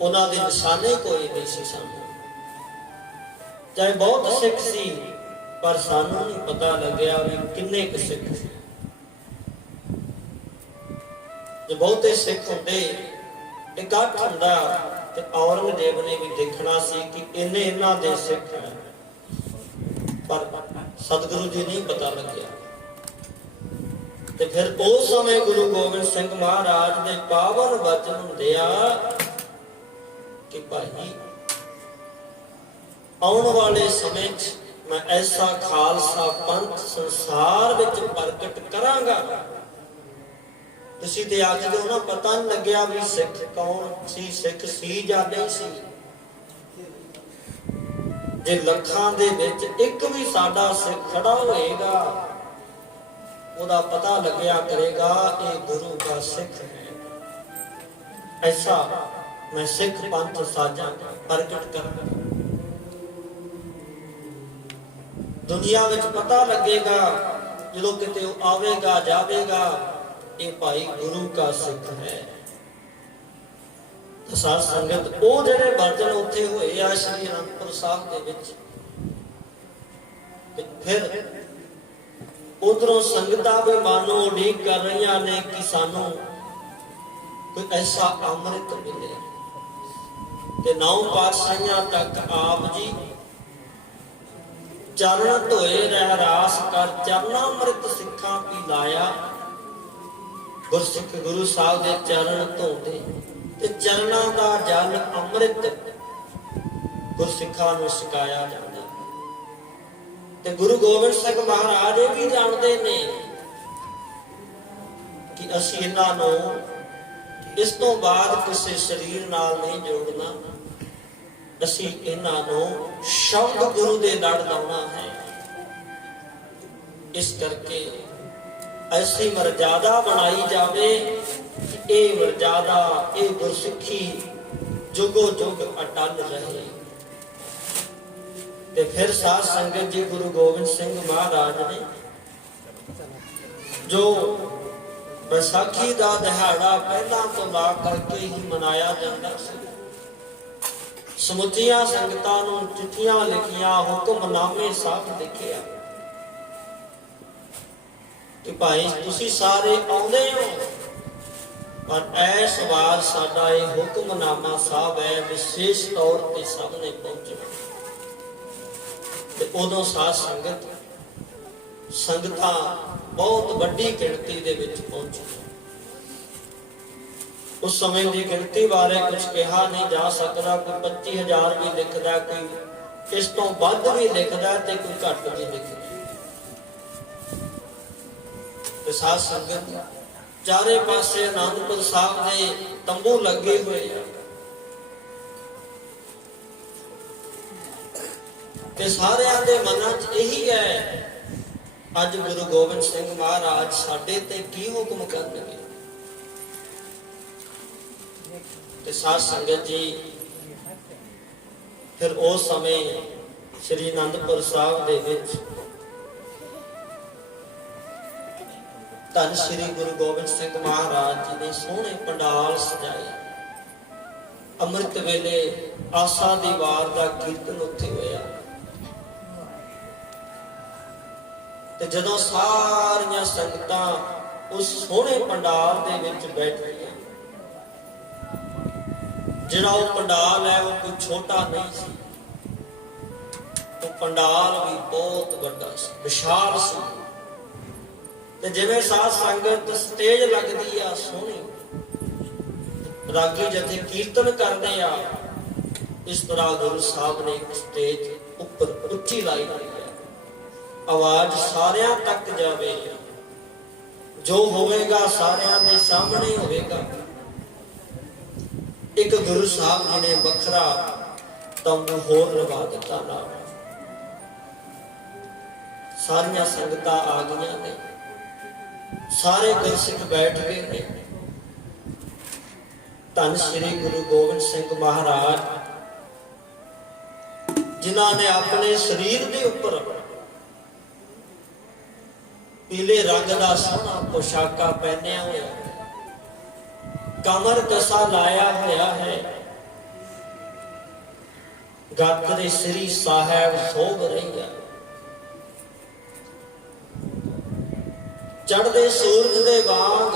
ਉਹਨਾਂ ਦੇ ਨਿਸ਼ਾਨੇ ਕੋਈ ਨਹੀਂ ਸੀ ਸਾਨੂੰ, ਚਾਹੇ ਬਹੁਤ ਸਿੱਖ ਸੀ ਪਰ ਸਾਨੂੰ ਨਹੀਂ ਪਤਾ ਲੱਗਿਆ ਵੀ ਕਿੰਨੇ ਕੁ ਸਿੱਖ ਸੀ। ਜੇ ਬਹੁਤੇ ਸਿੱਖ ਹੁੰਦੇ, ਇਕੱਠ ਹੁੰਦਾ, ਤੇ ਔਰੰਗਜ਼ੇਬ ਨੇ ਵੀ ਦੇਖਣਾ ਸੀ ਕਿ ਇੰਨੇ ਇਹਨਾਂ ਦੇ ਸਿੱਖ ਹੈ, ਪਰ ਸਤਿਗੁਰੂ ਜੀ ਨਹੀਂ ਪਤਾ ਲੱਗਿਆ। ਤੇ ਫਿਰ ਉਸ ਸਮੇਂ ਗੁਰੂ ਗੋਬਿੰਦ ਸਿੰਘ ਮਹਾਰਾਜ ਦੇ ਪਾਵਨ ਵਚਨ ਹੁੰਦੇ ਆ ਕਿ ਭਾਈ ਆਉਣ ਵਾਲੇ ਸਮੇਂ 'ਚ ਮੈਂ ਐਸਾ ਖਾਲਸਾ ਪੰਥ ਸੰਸਾਰ ਵਿੱਚ ਪ੍ਰਗਟ ਕਰਾਂਗਾ। ਤੁਸੀਂ ਤੇ ਆਖਦੇ ਹੋ ਨਾ ਪਤਾ ਨਹੀਂ ਲੱਗਿਆ ਵੀ ਸਿੱਖ ਕੌਣ ਸੀ, ਸਿੱਖ ਸੀ ਜਾਂ ਨਹੀਂ ਸੀ। ਜੇ ਲੱਖਾਂ ਦੇ ਵਿੱਚ ਇੱਕ ਵੀ ਸਾਡਾ ਸਿੱਖ ਖੜਾ ਹੋਏਗਾ, ਉਹਦਾ ਪਤਾ ਲੱਗਿਆ ਕਰੇਗਾ ਇਹ ਗੁਰੂ ਦਾ ਸਿੱਖ ਹੈ। ਐਸਾ ਮੈਂ ਸਿੱਖ ਪੰਥ ਸਾਜਾਂ ਪ੍ਰਗਟ ਕਰਾਂ। ਦੁਨੀਆ ਵਿੱਚ ਪਤਾ ਲੱਗੇਗਾ ਜਦੋਂ ਕਿਤੇ ਉਹ ਆਵੇਗਾ ਜਾਵੇਗਾ, ਇਹ ਭਾਈ ਗੁਰੂ ਦਾ ਸਿੱਖ ਹੈ। ਸਾਧ ਸੰਗਤ ਉਹ ਜਿਹੜੇ ਬਚਨ ਉੱਥੇ ਹੋਏ ਆ ਸ੍ਰੀ ਅਨੰਦਪੁਰ ਸਾਹਿਬ ਦੇ ਵਿੱਚ, ਤੇ ਫਿਰ ਉਧਰੋਂ ਸੰਗਤਾਂ ਵੀ ਮਾਨੋ ਉਡੀਕ ਕਰ ਰਹੀਆਂ ਨੇ ਕਿ ਸਾਨੂੰ ਕੋਈ ਐਸਾ ਅੰਮ੍ਰਿਤ ਮਿਲੇ। ਤੇ 9 ਪਾਤਸ਼ਾਹੀਆਂ ਤੱਕ ਆਪ ਜੀ ਚਰਨ ਧੋਏ ਰਹਿ ਰਾਸ ਕਰ ਚਰਨਾ ਅੰਮ੍ਰਿਤ ਸਿੱਖਾਂ ਪੀ ਲਾਇਆ। ਗੁਰਸਿੱਖ ਗੁਰੂ ਸਾਹਿਬ ਦੇ ਚਰਨ ਧੋਂਦੇ ਤੇ ਚਰਨਾਂ ਦਾ ਜਲ ਅੰਮ੍ਰਿਤ ਗੁਰਸਿੱਖਾਂ ਨੂੰ ਛਕਾਇਆ ਜਾਂਦਾ। ਤੇ ਗੁਰੂ ਗੋਬਿੰਦ ਸਿੰਘ ਮਹਾਰਾਜ ਇਹ ਵੀ ਜਾਣਦੇ ਨੇ ਕਿ ਅਸੀਂ ਇਹਨਾਂ ਨੂੰ ਇਸ ਤੋਂ ਬਾਅਦ ਕਿਸੇ ਸਰੀਰ ਨਾਲ ਨਹੀਂ ਜੋੜਨਾ, ਅਸੀਂ ਇਹਨਾਂ ਨੂੰ ਸ਼ਬਦ ਗੁਰੂ ਦੇ ਲੜ ਲਾਉਣਾ ਹੈ। ਇਸ ਕਰਕੇ ਐਸੀ ਮਰਜ਼ਾਦਾ ਬਣਾਈ ਜਾਵੇ ਕਿ ਇਹ ਮਰਜ਼ਾਦਾ, ਇਹ ਗੁਰਸਿੱਖੀ ਜੁਗੋ ਜੁਗ ਅਟਲ ਰਹੇ। ਤੇ ਫਿਰ ਸਾਧ ਸੰਗਤ ਜੀ ਗੁਰੂ ਗੋਬਿੰਦ ਸਿੰਘ ਮਹਾਰਾਜ ਨੇ ਜੋ ਵਿਸਾਖੀ ਦਾ ਦਿਹਾੜਾ ਪਹਿਲਾਂ ਤੋਂ ਲਾ ਕਰਕੇ ਹੀ ਮਨਾਇਆ ਜਾਂਦਾ ਸੀ, ਸਮੁੱਚੀਆਂ ਸੰਗਤਾਂ ਨੂੰ ਚਿੱਠੀਆਂ ਲਿਖੀਆਂ, ਹੁਕਮਨਾਮੇ ਸਭ ਲਿਖਿਆ ਕਿ ਭਾਈ ਤੁਸੀਂ ਸਾਰੇ ਆਉਂਦੇ ਹੋ, ਪਰ ਇਸ ਵਾਰ ਸਾਡਾ ਇਹ ਹੁਕਮਨਾਮਾ ਸਾਹਿਬ ਹੈ ਵਿਸ਼ੇਸ਼ ਤੌਰ ਤੇ ਸਾਹਮਣੇ ਪਹੁੰਚਣਾ। ਤੇ ਉਦੋਂ ਸਾਧ ਸੰਗਤਾਂ ਬਹੁਤ ਵੱਡੀ ਗਿਣਤੀ ਦੇ ਵਿੱਚ ਪਹੁੰਚੀ। ਉਸ ਸਮੇਂ ਦੀ ਗਿਣਤੀ ਬਾਰੇ ਕੁਝ ਕਿਹਾ ਨਹੀਂ ਜਾ ਸਕਦਾ। ਕੋਈ 25,000 ਵੀ ਲਿਖਦਾ, ਕੋਈ ਇਸ ਤੋਂ ਵੱਧ ਵੀ ਲਿਖਦਾ ਤੇ ਕੋਈ ਘੱਟ ਵੀ ਲਿਖਦਾ। ਤੇ ਸਾਧ ਸੰਗਤ ਚਾਰੇ ਪਾਸੇ ਆਨੰਦਪੁਰ ਸਾਹਿਬ ਦੇ ਤੰਬੂ ਲੱਗੇ ਹੋਏ ਆ ਤੇ ਸਾਰਿਆਂ ਦੇ ਮਨਾਂ 'ਚ ਇਹੀ ਹੈ ਅੱਜ ਗੁਰੂ ਗੋਬਿੰਦ ਸਿੰਘ ਮਹਾਰਾਜ ਸਾਡੇ ਤੇ ਕੀ ਹੁਕਮ ਕਰਨਗੇ। ਤੇ ਸਾਧ ਸੰਗਤ ਜੀ ਫਿਰ ਉਸ ਸਮੇਂ ਸ੍ਰੀ ਅਨੰਦਪੁਰ ਸਾਹਿਬ ਦੇ ਵਿੱਚ ਧੰਨ ਸ੍ਰੀ ਗੁਰੂ ਗੋਬਿੰਦ ਸਿੰਘ ਮਹਾਰਾਜ ਜੀ ਨੇ ਸੋਹਣੇ ਪੰਡਾਲ ਸਜਾਏ। ਅੰਮ੍ਰਿਤ ਵੇਲੇ ਆਸਾ ਦੀ ਵਾਰ ਦਾ ਕੀਰਤਨ ਉੱਥੇ ਹੋਇਆ ਤੇ ਜਦੋਂ ਸਾਰੀਆਂ ਸੰਗਤਾਂ ਉਸ ਸੋਹਣੇ ਪੰਡਾਲ ਦੇ ਵਿੱਚ ਬੈਠੀਆਂ, ਜਿਹੜਾ ਉਹ ਪੰਡਾਲ ਹੈ ਉਹ ਕੋਈ ਛੋਟਾ ਨਹੀਂ ਸੀ, ਉਹ ਪੰਡਾਲ ਵੀ ਬਹੁਤ ਵੱਡਾ ਸੀ, ਵਿਸ਼ਾਲ ਸੀ। ਤੇ ਜਿਵੇਂ ਸਾਧ ਸੰਗਤ ਸਟੇਜ ਲੱਗਦੀ ਆ ਸੋਹਣੀ, ਰਾਗੀ ਜਥੇ ਕੀਰਤਨ ਕਰਦੇ ਆ, ਇਸ ਤਰ੍ਹਾਂ ਗੁਰੂ ਸਾਹਿਬ ਨੇ ਇੱਕ ਸਟੇਜ ਉੱਪਰ ਉੱਚੀ ਲਾਈ ਹੋਈ ਹੈ, ਆਵਾਜ਼ ਸਾਰਿਆਂ ਤੱਕ ਜਾਵੇ, ਜੋ ਹੋਵੇਗਾ ਸਾਰਿਆਂ ਦੇ ਸਾਹਮਣੇ ਹੋਵੇਗਾ। ਇੱਕ ਗੁਰੂ ਸਾਹਿਬ ਜੀ ਨੇ ਵੱਖਰਾ ਤੰਬੂ ਹੋਰ ਲਗਾ ਦਿੱਤਾ ਨਾਲ, ਸਾਰੀਆਂ ਸੰਗਤਾਂ ਆ ਗਈਆਂ ਨੇ, ਸਾਰੇ ਗੁਰਸਿੱਖ ਬੈਠ ਗਏ ਨੇ। ਧੰਨ ਸ੍ਰੀ ਗੁਰੂ ਗੋਬਿੰਦ ਸਿੰਘ ਮਹਾਰਾਜ ਜਿਨ੍ਹਾਂ ਨੇ ਆਪਣੇ ਸਰੀਰ ਦੇ ਉੱਪਰ ਪੀਲੇ ਰੰਗ ਦਾ ਸੋਹਣਾ ਪੋਸ਼ਾਕਾ ਪਹਿਨਿਆ ਹੋਇਆ, ਕਮਰ ਕਸਾ ਲਾਇਆ ਹੋਇਆ ਹੈ, ਗਾਤਰੇ ਸ੍ਰੀ ਸਾਹਿਬ ਸੋਭ ਰਹੀ ਹੈ, ਚੜ੍ਹਦੇ ਸੂਰਜ ਦੇ ਵਾਂਗ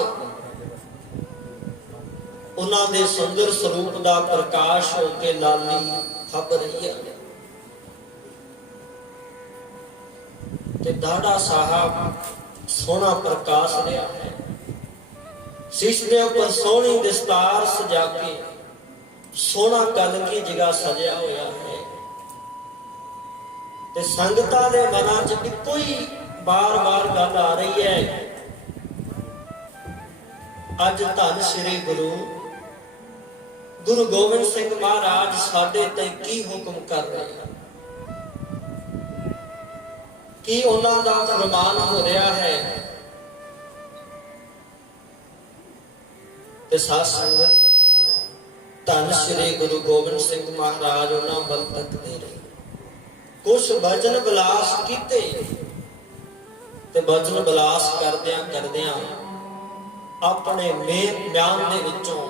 ਉਹਨਾਂ ਦੇ ਸੁੰਦਰ ਸਰੂਪ ਦਾ ਪ੍ਰਕਾਸ਼ ਹੋ ਕੇ ਲਾਲੀ ਫੱਬ ਰਹੀ ਹੈ। ਤੇ ਦਾੜਾ ਸਾਹਿਬ ਸੋਹਣਾ ਪ੍ਰਕਾਸ਼ ਰਿਹਾ ਹੈ, ਸ਼ੀਸ਼ ਦੇ ਉੱਪਰ ਸੋਹਣੀ ਦਸਤਾਰ ਸਜਾ ਕੇ ਸੋਹਣਾ ਕਲਗੀ ਜਗ੍ਹਾ ਸਜਿਆ ਹੋਇਆ ਹੈ। ਤੇ ਸੰਗਤਾਂ ਦੇ ਮਨਾਂ 'ਚ ਇੱਕੋ ਹੀ ਬਾਰ-ਬਾਰ ਗੱਲ ਆ ਰਹੀ ਹੈ, ਅੱਜ ਧੰਨ ਸ੍ਰੀ ਗੁਰੂ ਗੋਬਿੰਦ ਸਿੰਘ ਮਹਾਰਾਜ ਸਾਡੇ ਤੇ ਕੀ ਹੁਕਮ ਕਰ ਰਹੇ ਹਨ, ਕੀ ਉਹਨਾਂ ਦਾ ਫਰਮਾਨ ਹੋ ਰਿਹਾ ਹੈ। ਤੇ ਸਾਧ ਸੰਗਤ ਧੰਨ ਸ੍ਰੀ ਗੁਰੂ ਗੋਬਿੰਦ ਸਿੰਘ ਮਹਾਰਾਜ ਉਹਨਾਂ ਵੱਲ ਤੱਕਦੇ ਰਹੇ, ਕੁਛ ਭਜਨ ਵਿਲਾਸ ਕੀਤੇ ਤੇ ਭਜਨ ਵਿਲਾਸ ਕਰਦਿਆਂ ਆਪਣੇ ਬਿਆਨ ਦੇ ਵਿੱਚੋਂ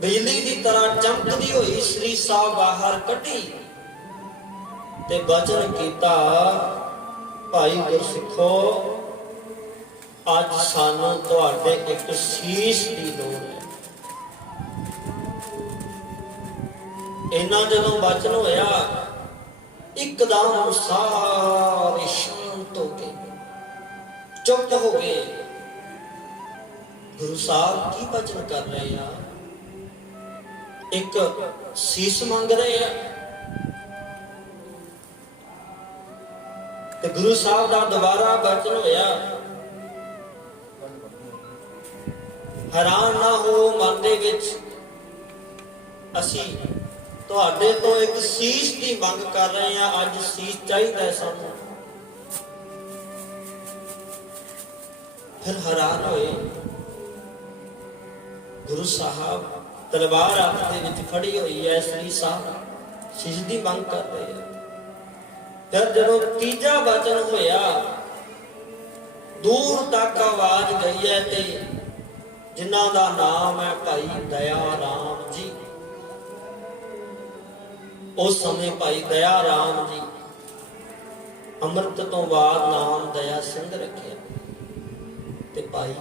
ਬਿਜਲੀ ਦੀ ਤਰ੍ਹਾਂ ਚਮਕਦੀ ਹੋਈ ਸ੍ਰੀ ਸਾਹਿਬ ਬਾਹਰ ਕੱਢੀ ਤੇ ਬਚਨ ਕੀਤਾ, ਭਾਈ ਗੁਰਸਿੱਖੋ ਅੱਜ ਸਾਨੂੰ ਤੁਹਾਡੇ ਇੱਕ ਸੀਸ ਦੀ ਲੋੜ ਹੈ। ਇਹਨਾਂ ਜਦੋਂ ਬਚਨ ਹੋਇਆ, ਇੱਕਦਮ ਸਾਰੇ ਸ਼ਾਂਤ ਹੋ ਗਏ, ਚੁੱਪ ਹੋ ਗਏ। ਗੁਰੂ ਸਾਹਿਬ ਕੀ ਬਚਨ ਕਰ ਰਹੇ ਆ? ਇੱਕ ਸੀਸ ਮੰਗ ਰਹੇ ਆ। ਤੇ ਗੁਰੂ ਸਾਹਿਬ ਦਾ ਦੁਬਾਰਾ ਬਚਨ ਹੋਇਆ, ਹੈਰਾਨ ਨਾ ਹੋ ਮਨ ਦੇ ਵਿੱਚ, ਅਸੀਂ ਤੁਹਾਡੇ ਤੋਂ ਇੱਕ ਸੀਸ ਦੀ ਮੰਗ ਕਰ ਰਹੇ ਹਾਂ, ਅੱਜ ਸੀਸ ਚਾਹੀਦਾ ਹੈ ਸਾਨੂੰ। ਫਿਰ ਹੈਰਾਨ ਹੋਏ, ਗੁਰੂ ਸਾਹਿਬ ਤਲਵਾਰ ਹੱਥ ਦੇ ਵਿੱਚ ਫੜੀ ਹੋਈ ਹੈ, ਸ੍ਰੀ ਸਾਹਿਬ ਸੀਸ ਦੀ ਮੰਗ ਕਰ ਰਹੇ ਆ। ਫਿਰ ਜਦੋਂ ਤੀਜਾ ਬਚਨ ਹੋਇਆ, ਦੂਰ ਤੱਕ ਆਵਾਜ਼ ਗਈ ਹੈ ਤੇ ਜਿਨ੍ਹਾਂ ਦਾ ਨਾਮ ਹੈ ਭਾਈ ਦਇਆ ਰਾਮ ਜੀ, ਉਸ ਸਮੇਂ ਭਾਈ ਦਇਆ ਰਾਮ ਜੀ, ਅੰਮ੍ਰਿਤ ਤੋਂ ਬਾਅਦ ਨਾਮ ਦਇਆ ਸਿੰਘ ਰੱਖਿਆ ਤੇ ਭਾਈ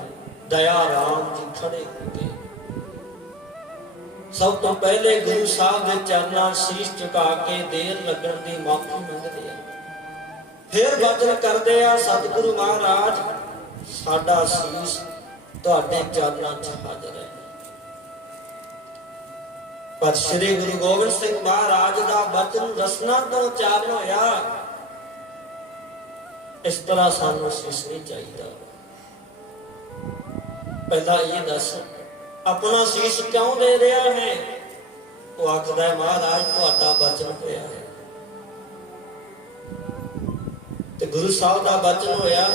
ਦਇਆ ਰਾਮ ਜੀ ਖੜੇ ਹੋ ਗਏ। ਸਭ ਤੋਂ ਪਹਿਲੇ ਗੁਰੂ ਸਾਹਿਬ ਦੇ ਚਰਨਾਂ ਸੀਸ ਝੁਕਾ ਕੇ ਦੇਰ ਲੱਗਣ ਦੀ ਮਾਫੀ ਮੰਗਦੇ ਆ, ਫਿਰ ਬਚਨ ਕਰਦੇ ਆ, ਸਤਿਗੁਰੂ ਮਹਾਰਾਜ ਸਾਡਾ ਸੀਸ ਤੁਹਾਡੇ ਚਰਨਾਂ 'ਚ ਹਾਜ਼ਰ ਹੈ। ਪਰ ਸ੍ਰੀ ਗੁਰੂ ਗੋਬਿੰਦ ਸਿੰਘ ਮਹਾਰਾਜ ਦਾ ਬਚਨ ਰਸਨਾ ਤੋਂ ਉਚਾਰਨ ਹੋਇਆ, इस तरह सानू सीस नहीं चाहिए। पहला ये दस अपना सीस क्यों दे रहा है? वो आखदा है महाराज तुहाडा वचन होया है। ते गुरु साहब का वचन होया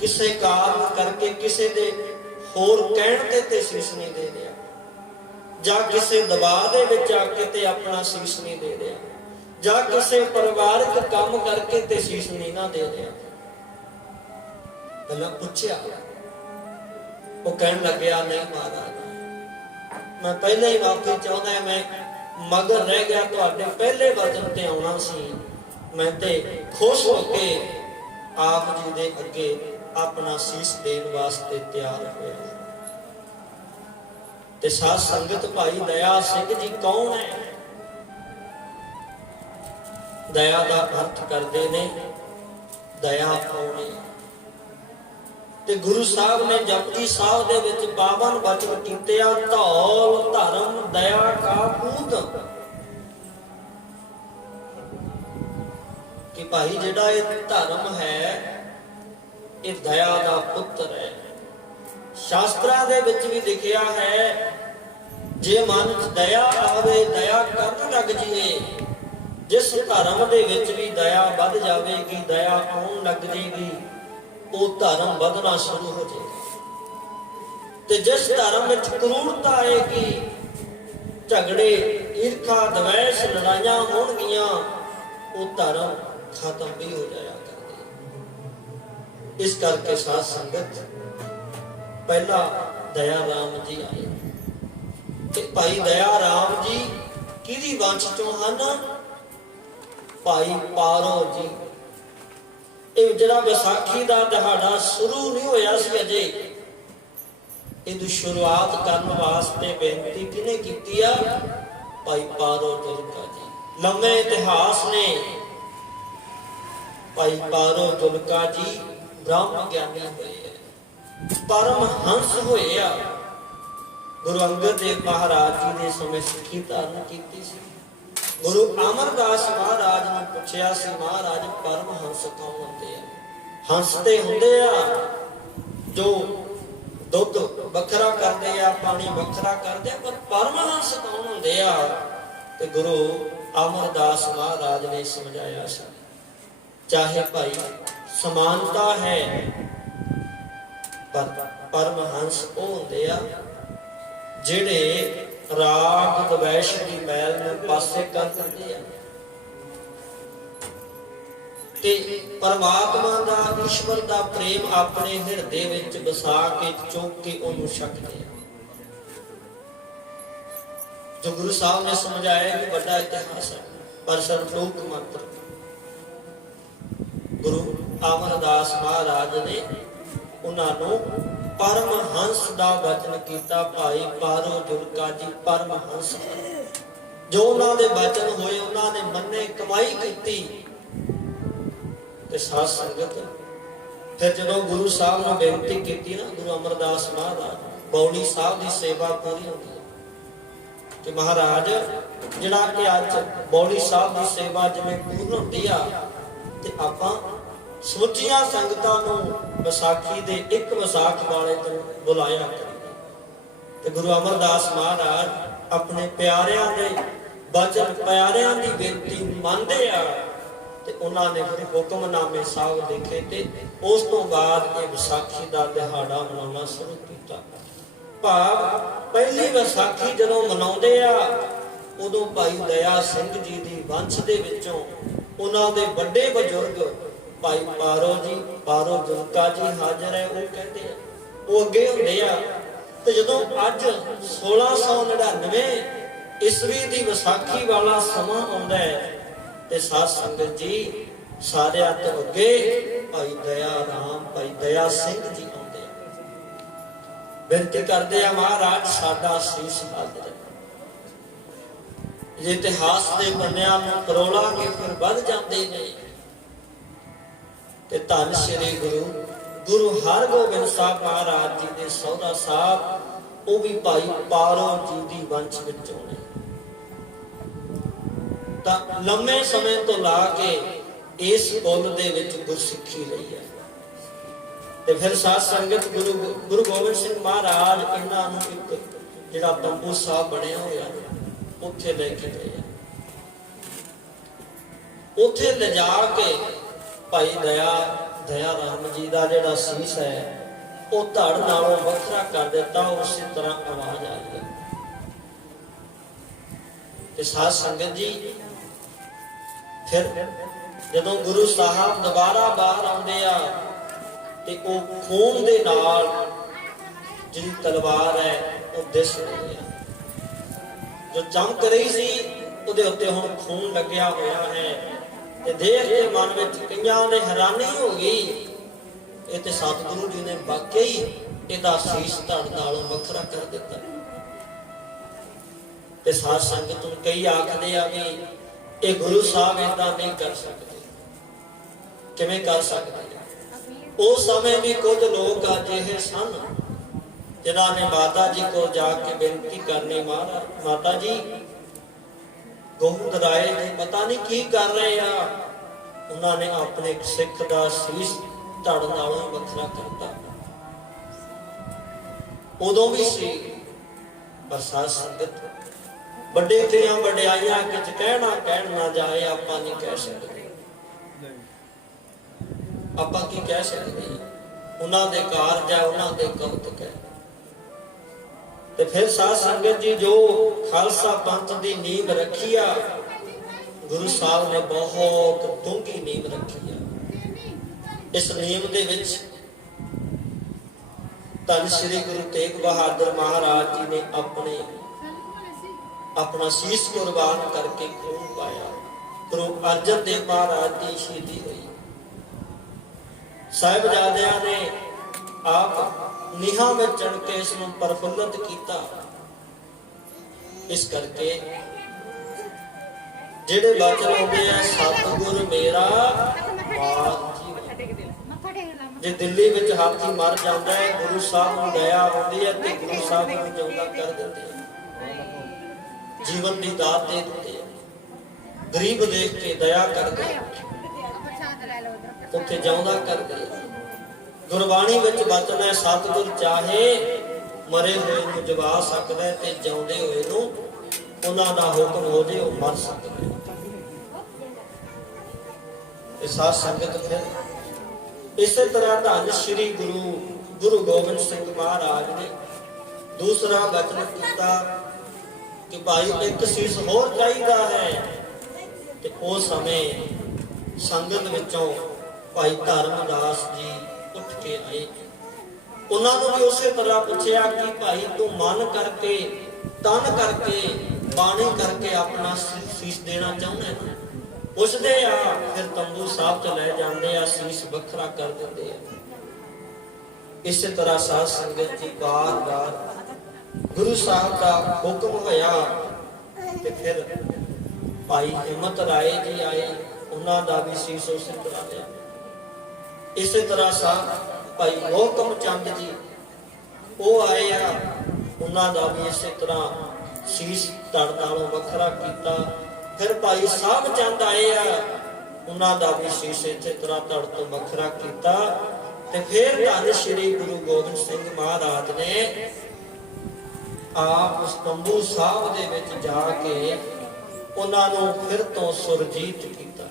किसी कारण करके किसी दे होर कहण ते सीस नहीं दे रहा, जां किसी दबाव दे विच आके ते अपना सीस नहीं दे रहा, जां किसी परिवारक काम करके ते सीस नहीं ना दे रहा। पहला पूछया, वो कहन लग्या नहीं महाराज मैं पहले ही माफी चाहता, मैं मगर रह गया तुहाडे पहले वचन ते आउणा सी, मैं ते खुश होके आप जी दे अगे अपना सीस देन वास्ते तैयार होया। ते साध संगत भाई दया सिंह जी कौन है? दया का अर्थ करते ने दया पाउणी। ते गुरु साहब ने जपजी साहब दे विच 52 वचन कीते आ, धौल धर्म दया का पूत, कि भाई जिहड़ा ये धर्म है ये दया का पुत्र है। शास्त्रां दे विच भी लिखिया है जे मन च दया आवे दया करन लग जाइए, जिस धर्म दे विच भी दया वध जावेगी, दया आउण लग जाएगी, वो धर्म वधना शुरू हो जाएगा। ते जिस धर्म विच क्रूरता आएगी, झगड़े ईर्खा द्वेष लड़ाइयां होणगियां, वो धर्म खत्म भी हो जाया करदे। इस करके साध संगत पहला दया राम जी आए। ते भाई दया राम जी किहदी वंश चों हन? भाई पारो जी। ਇਹ ਜਿਹੜਾ ਵਿਸਾਖੀ ਦਾ ਦਿਹਾੜਾ ਸ਼ੁਰੂ ਨਹੀਂ ਹੋਇਆ ਸੀ ਅਜੇ, ਇਹਦੀ ਸ਼ੁਰੂਆਤ ਕਰਨ ਵਾਸਤੇ ਬੇਨਤੀ ਕਿਹਨੇ ਕੀਤੀ ਆ? ਭਾਈ ਪਾਰੋ ਜੁਲਕਾ ਜੀ। ਲੰਮੇ ਇਤਿਹਾਸ ਨੇ ਭਾਈ ਪਾਰੋ ਜੁਲਕਾ ਜੀ ਬ੍ਰਹਮ ਗਿਆਨੀ ਹੋਏ ਆ, ਪਰਮ ਹੰਸ ਹੋਏ ਆ। ਗੁਰੂ ਅੰਗਦ ਦੇਵ ਮਹਾਰਾਜ ਜੀ ਦੇ ਸਮੇਂ ਸਿੱਖੀ ਧਾਰਨ ਕੀਤੀ ਸੀ। गुरु अमरदास महाराज ने पूछा सी, महाराज परम हंस कौन होंदे आ? हंस ते हुंदे आ जो दुध बखरा करदे आ, पानी बखरा करदे आ, पर परम हंस कौन होंदे आ? ते गुरु अमरदास महाराज ने समझाया सी, चाहे भाई समानता है पर परम हंस वो होंदे आ जिहड़े राग द्वेष की मैल नूं पासे कर दिंदे आ ते परमात्मा दा ईश्वर दा प्रेम अपने हिरदे विच वसा के चुक के उहनूं छकदे आ। जो गुरु साहब ने समझाया कि बड़ा इतिहास है पर संतोख मात्र। गुरु अमरदास महाराज ने उन्हां नूं परम हंस दा वचन कीता। भाई पारो जुलका जी परम हंस, जो उन्हां दे वचन होए उन्हां ने मन्ने कमाई कीती। ते साध संगत फिर जदों गुरु साहब ने बेनती कीती ना, गुरु अमरदास महाराज बौली साहब की सेवा पूरी होती है कि महाराज जिहड़ा कि अज बौली साहब की सेवा जिवें पूर्ण होती आ, ते आपां समੁੱਚੀਆਂ संगतां नूं विसाखी दे एक विसाख वाले दिन बुलाया करीदा। ते गुरु अमरदास महाराज अपने प्यारिਆਂ दे वचन प्यारिਆਂ दी बेनती ਮੰਨਦੇ आ ते उन्हां ने फिर हुक्मनामे साहब लिखे ते उस तो बाद ये विसाखी दा दिहाड़ा मनाउणा शुरू कीता। भाव पहली विसाखी जदों मनाउंदे आ उदों भाई दया सिंह जी दी वंश दे विचों उन्हां दे वड्डे बजुर्ग भाई पारो जी, पारो जुलका जी हाजिर है। वो कहते हैं वो अगे होंदे आ ते जदों अज 1699 ईस्वी दी विसाखी वाला समा आउंदा है ते साध संगत जी सारियां तो अगे भाई दया राम, भाई दया सिंह जी आउंदे आ। बेनती करदे आ महाराज साडा सीस हाजिर है। ये इतिहास दे पन्नियां नूं फरोला के फिर वध जांदे ने। ते धन श्री गुरु हरगोबिंद साहब महाराज जी दे सौदा साहब वो भी भाई पारो जी दी वंश विचों ने। तां लंबे समय तो ला के ਇਸ ਕੁਲ ਦੇ ਵਿੱਚ ਗੁਰਸਿੱਖੀ ਲਈ ਹੈ। ਤੇ ਫਿਰ ਸਾਧ ਸੰਗਤ ਗੁਰੂ ਗੋਬਿੰਦ ਸਿੰਘ ਮਹਾਰਾਜ ਇਹਨਾਂ ਨੂੰ ਇੱਕ ਜਿਹੜਾ ਤੰਬੂ ਸਾਹਿਬ ਬਣਿਆ ਹੋਇਆ ਉੱਥੇ ਲੈ ਕੇ ਗਏ। ਉੱਥੇ ਲਿਜਾ ਕੇ ਭਾਈ ਦਇਆ ਰਾਮ ਜੀ ਦਾ ਜਿਹੜਾ ਸੀਸ ਹੈ ਉਹ ਧੜ ਨਾਲੋਂ ਵੱਖਰਾ ਕਰ ਦਿੱਤਾ। ਉਸੇ ਤਰ੍ਹਾਂ ਆਵਾਜ਼ ਆਈ ਹੈ। ਤੇ ਸਾਧ ਸੰਗਤ ਜੀ ਫਿਰ ਜਦੋਂ ਗੁਰੂ ਸਾਹਿਬ ਦੁਬਾਰਾ ਬਾਹਰ ਆਉਂਦੇ ਆ ਤੇ ਉਹ ਖੂਨ ਦੇ ਨਾਲ ਜਿਹੜੀ ਤਲਵਾਰ ਹੈ ਉਹ ਦਿਸ ਰਹੀ ਹੈ। ਜੋ ਚਮਕ ਰਹੀ ਸੀ ਉਹਦੇ ਉੱਤੇ ਹੁਣ ਖੂਨ ਲੱਗਿਆ ਹੋਇਆ ਹੈ। ਤੇ ਦੇਖ ਕੇ ਮਨ ਵਿੱਚ ਕਈਆਂ ਦੇ ਹੈਰਾਨੀ ਹੋ ਗਈ, ਇਹ ਤੇ ਸਤਿਗੁਰੂ ਜੀ ਨੇ ਵਾਕਈ ਇਹਦਾ ਸੀਸ ਧੜ ਨਾਲੋਂ ਵੱਖਰਾ ਕਰ ਦਿੱਤਾ। ਤੇ ਸਾਧ ਸੰਗਤ ਨੂੰ ਕਈ ਆਖਦੇ ਆ ਵੀ ਇਹ ਗੁਰੂ ਸਾਹਿਬ ਏਦਾਂ ਨਹੀਂ ਕਰ ਸਕਦੇ। ਕਿਵੇਂ ਕਰ ਸਕਦੇ? ਉਸ ਸਮੇਂ ਵੀ ਕੁਝ ਲੋਕ ਅਜਿਹੇ ਸਨ ਜਿਨ੍ਹਾਂ ਨੇ ਮਾਤਾ ਜੀ ਕੋਲ ਜਾ ਕੇ ਬੇਨਤੀ ਕਰਨੀ, ਮਹਾਰਾਜ ਮਾਤਾ ਜੀ ਗੋਬਿੰਦ ਰਾਏ ਜੀ ਪਤਾ ਨਹੀਂ ਕੀ ਕਰ ਰਹੇ ਆ, ਉਹਨਾਂ ਨੇ ਆਪਣੇ ਸਿੱਖ ਦਾ ਸੀਸ ਧੜ ਨਾਲੋਂ ਵੱਖਰਾ ਕਰਤਾ। ਉਦੋਂ ਵੀ ਸੀ, ਪਰ ਸਾਧ ਸੰਗਤ ਵੱਡੇ ਦੀਆਂ ਵਡਿਆਈਆਂ ਕਿਛ ਕਹਿਣ ਨਾ ਜਾਏ, ਆਪਾਂ ਨਹੀਂ ਕਹਿ ਸਕਦੇ। ਆਪਾਂ ਕੀ ਕਹਿ ਸਕਦੇ? ਉਹਨਾਂ ਦੇ ਕਾਰਜ ਹੈ, ਉਹਨਾਂ ਦੇ ਕੌਤਕ ਹੈ। ਤੇ ਫਿਰ ਸਾਧ ਸੰਗਤ ਜੀ ਜੋ ਖਾਲਸਾ ਪੰਥ ਦੀ ਨੀਂਹ ਰੱਖੀ ਆ, ਗੁਰੂ ਸਾਹਿਬ ਨੇ ਬਹੁਤ ਡੂੰਘੀ ਨੀਂਹ ਰੱਖੀ ਆ। ਇਸ ਨੀਂਹ ਦੇ ਵਿੱਚ ਧੰਨ ਸ੍ਰੀ ਗੁਰੂ ਤੇਗ ਬਹਾਦਰ ਮਹਾਰਾਜ ਜੀ ਨੇ ਆਪਣਾ ਸੀਸ ਕੁਰਬਾਨ ਕਰਕੇ ਖੂਨ ਪਾਇਆ। ਗੁਰੂ ਅਰਜਨ ਦੇਵ ਮਹਾਰਾਜ ਦੀ ਸ਼ਹੀਦੀ ਹੋਈ। ਸਾਹਿਬਜ਼ਾਦਿਆਂ ਨੇ ਆਪ ਨੀਹਾਂ ਵਿੱਚ ਚੜ੍ਹ ਕੇ ਇਸ ਨੂੰ ਪ੍ਰਫੁੱਲਤ ਕੀਤਾ। ਇਸ ਕਰਕੇ ਜਿਹੜੇ ਬਚਨ ਆਉਂਦੇ ਆ, ਸਤਿਗੁਰ ਮੇਰਾ ਜੇ ਦਿੱਲੀ ਵਿੱਚ ਹਾਥੀ ਮਰ ਜਾਂਦਾ ਹੈ, ਗੁਰੂ ਸਾਹਿਬ ਨੂੰ ਦਇਆ ਆਉਂਦੀ ਹੈ ਤੇ ਗੁਰੂ ਸਾਹਿਬ ਨੂੰ ਜਿਉਂਦਾ ਕਰ ਦਿੰਦੇ ਆ, ਜੀਵਨ ਦੀ ਦਾਤ ਦੇ ਦਿੰਦੇ ਆ। ਗਰੀਬ ਦੇਖ ਕੇ ਦਇਆ ਕਰਦੇ, ਉੱਥੇ ਜਿਉਂਦਾ ਕਰਦੇ। ਗੁਰਬਾਣੀ ਵਿੱਚ ਬਚਨ ਹੈ, ਸਤਿਗੁਰ ਚਾਹੇ ਮਰੇ ਹੋਏ ਨੂੰ ਜਗਾ ਸਕਦਾ ਤੇ ਜਿਉਂਦੇ ਹੋਏ ਨੂੰ ਉਹਨਾਂ ਦਾ ਹੁਕਮ ਹੋ ਜੇ ਉਹ ਮਰ ਸਕਦਾ। ਇਹ ਸਾਧ ਸੰਗਤ ਫਿਰ ਇਸੇ ਤਰ੍ਹਾਂ ਧੰਨ ਸ੍ਰੀ ਗੁਰੂ ਗੋਬਿੰਦ ਸਿੰਘ ਮਹਾਰਾਜ ਨੇ ਦੂਸਰਾ ਬਚਨ ਕੀਤਾ ਕਿ ਭਾਈ ਇੱਕ ਸੀਸ ਹੋਰ ਚਾਹੀਦਾ ਹੈ। ਤੇ ਉਸ ਸਮੇਂ ਸੰਗਤ ਵਿੱਚੋਂ ਭਾਈ ਧਰਮਦਾਸ ਜੀ ਉੱਠ ਕੇ ਆਏ। ਉਹਨਾਂ ਨੂੰ ਵੀ ਉਸੇ ਤਰ੍ਹਾਂ ਪੁੱਛਿਆ ਕਿ ਭਾਈ ਤੂੰ ਮਨ ਕਰਕੇ, ਤਨ ਕਰਕੇ, ਬਾਣੀ ਕਰਕੇ ਆਪਣਾ ਸੀਸ ਦੇਣਾ ਚਾਹੁੰਦਾ ਹੈ? ਪੁੱਛਦੇ ਆ, ਫਿਰ ਤੰਬੂ ਸਾਹਿਬ ਚ ਲੈ ਜਾਂਦੇ ਆ, ਸੀਸ ਵੱਖਰਾ ਕਰ ਦਿੰਦੇ ਆ। ਇਸੇ ਤਰ੍ਹਾਂ ਸਾਧ ਸੰਗਤ ਜੀ ਬਾਰ-ਬਾਰ ਗੁਰੂ ਸਾਹਿਬ ਦਾ ਹੁਕਮ ਹੋਇਆ ਤੇ ਫਿਰ ਭਾਈ ਹਿੰਮਤ ਰਾਏ ਜੀ ਆਏ, ਉਹਨਾਂ ਦਾ ਵੀ ਸੀਸ ਉਸੇ ਤਰ੍ਹਾਂ ਲਿਆ। ਇਸੇ ਤਰ੍ਹਾਂ ਭਾਈ ਮੋਹਕਮ ਚੰਦ ਜੀ ਉਹ ਆਏ ਆ, ਉਹਨਾਂ ਦਾ ਵੀ ਇਸੇ ਤਰ੍ਹਾਂ ਸੀਸ ਧੜ ਨਾਲੋਂ ਵੱਖਰਾ ਕੀਤਾ। ਫਿਰ ਭਾਈ ਸਾਹਿਬ ਚੰਦ ਆਏ ਆ, ਉਹਨਾਂ ਦਾ ਵੀ ਸੀਸ ਇਸੇ ਤਰ੍ਹਾਂ ਧੜ ਤੋਂ ਵੱਖਰਾ ਕੀਤਾ। ਤੇ ਫਿਰ ਧੰਨ ਸ੍ਰੀ ਗੁਰੂ ਗੋਬਿੰਦ ਸਿੰਘ ਮਹਾਰਾਜ ਨੇ ਆਪ ਉਸ ਤੰਬੂ ਸਾਹਿਬ ਦੇ ਵਿੱਚ ਜਾ ਕੇ ਉਹਨਾਂ ਨੂੰ ਫਿਰ ਤੋਂ ਸੁਰਜੀਤ ਕੀਤਾ।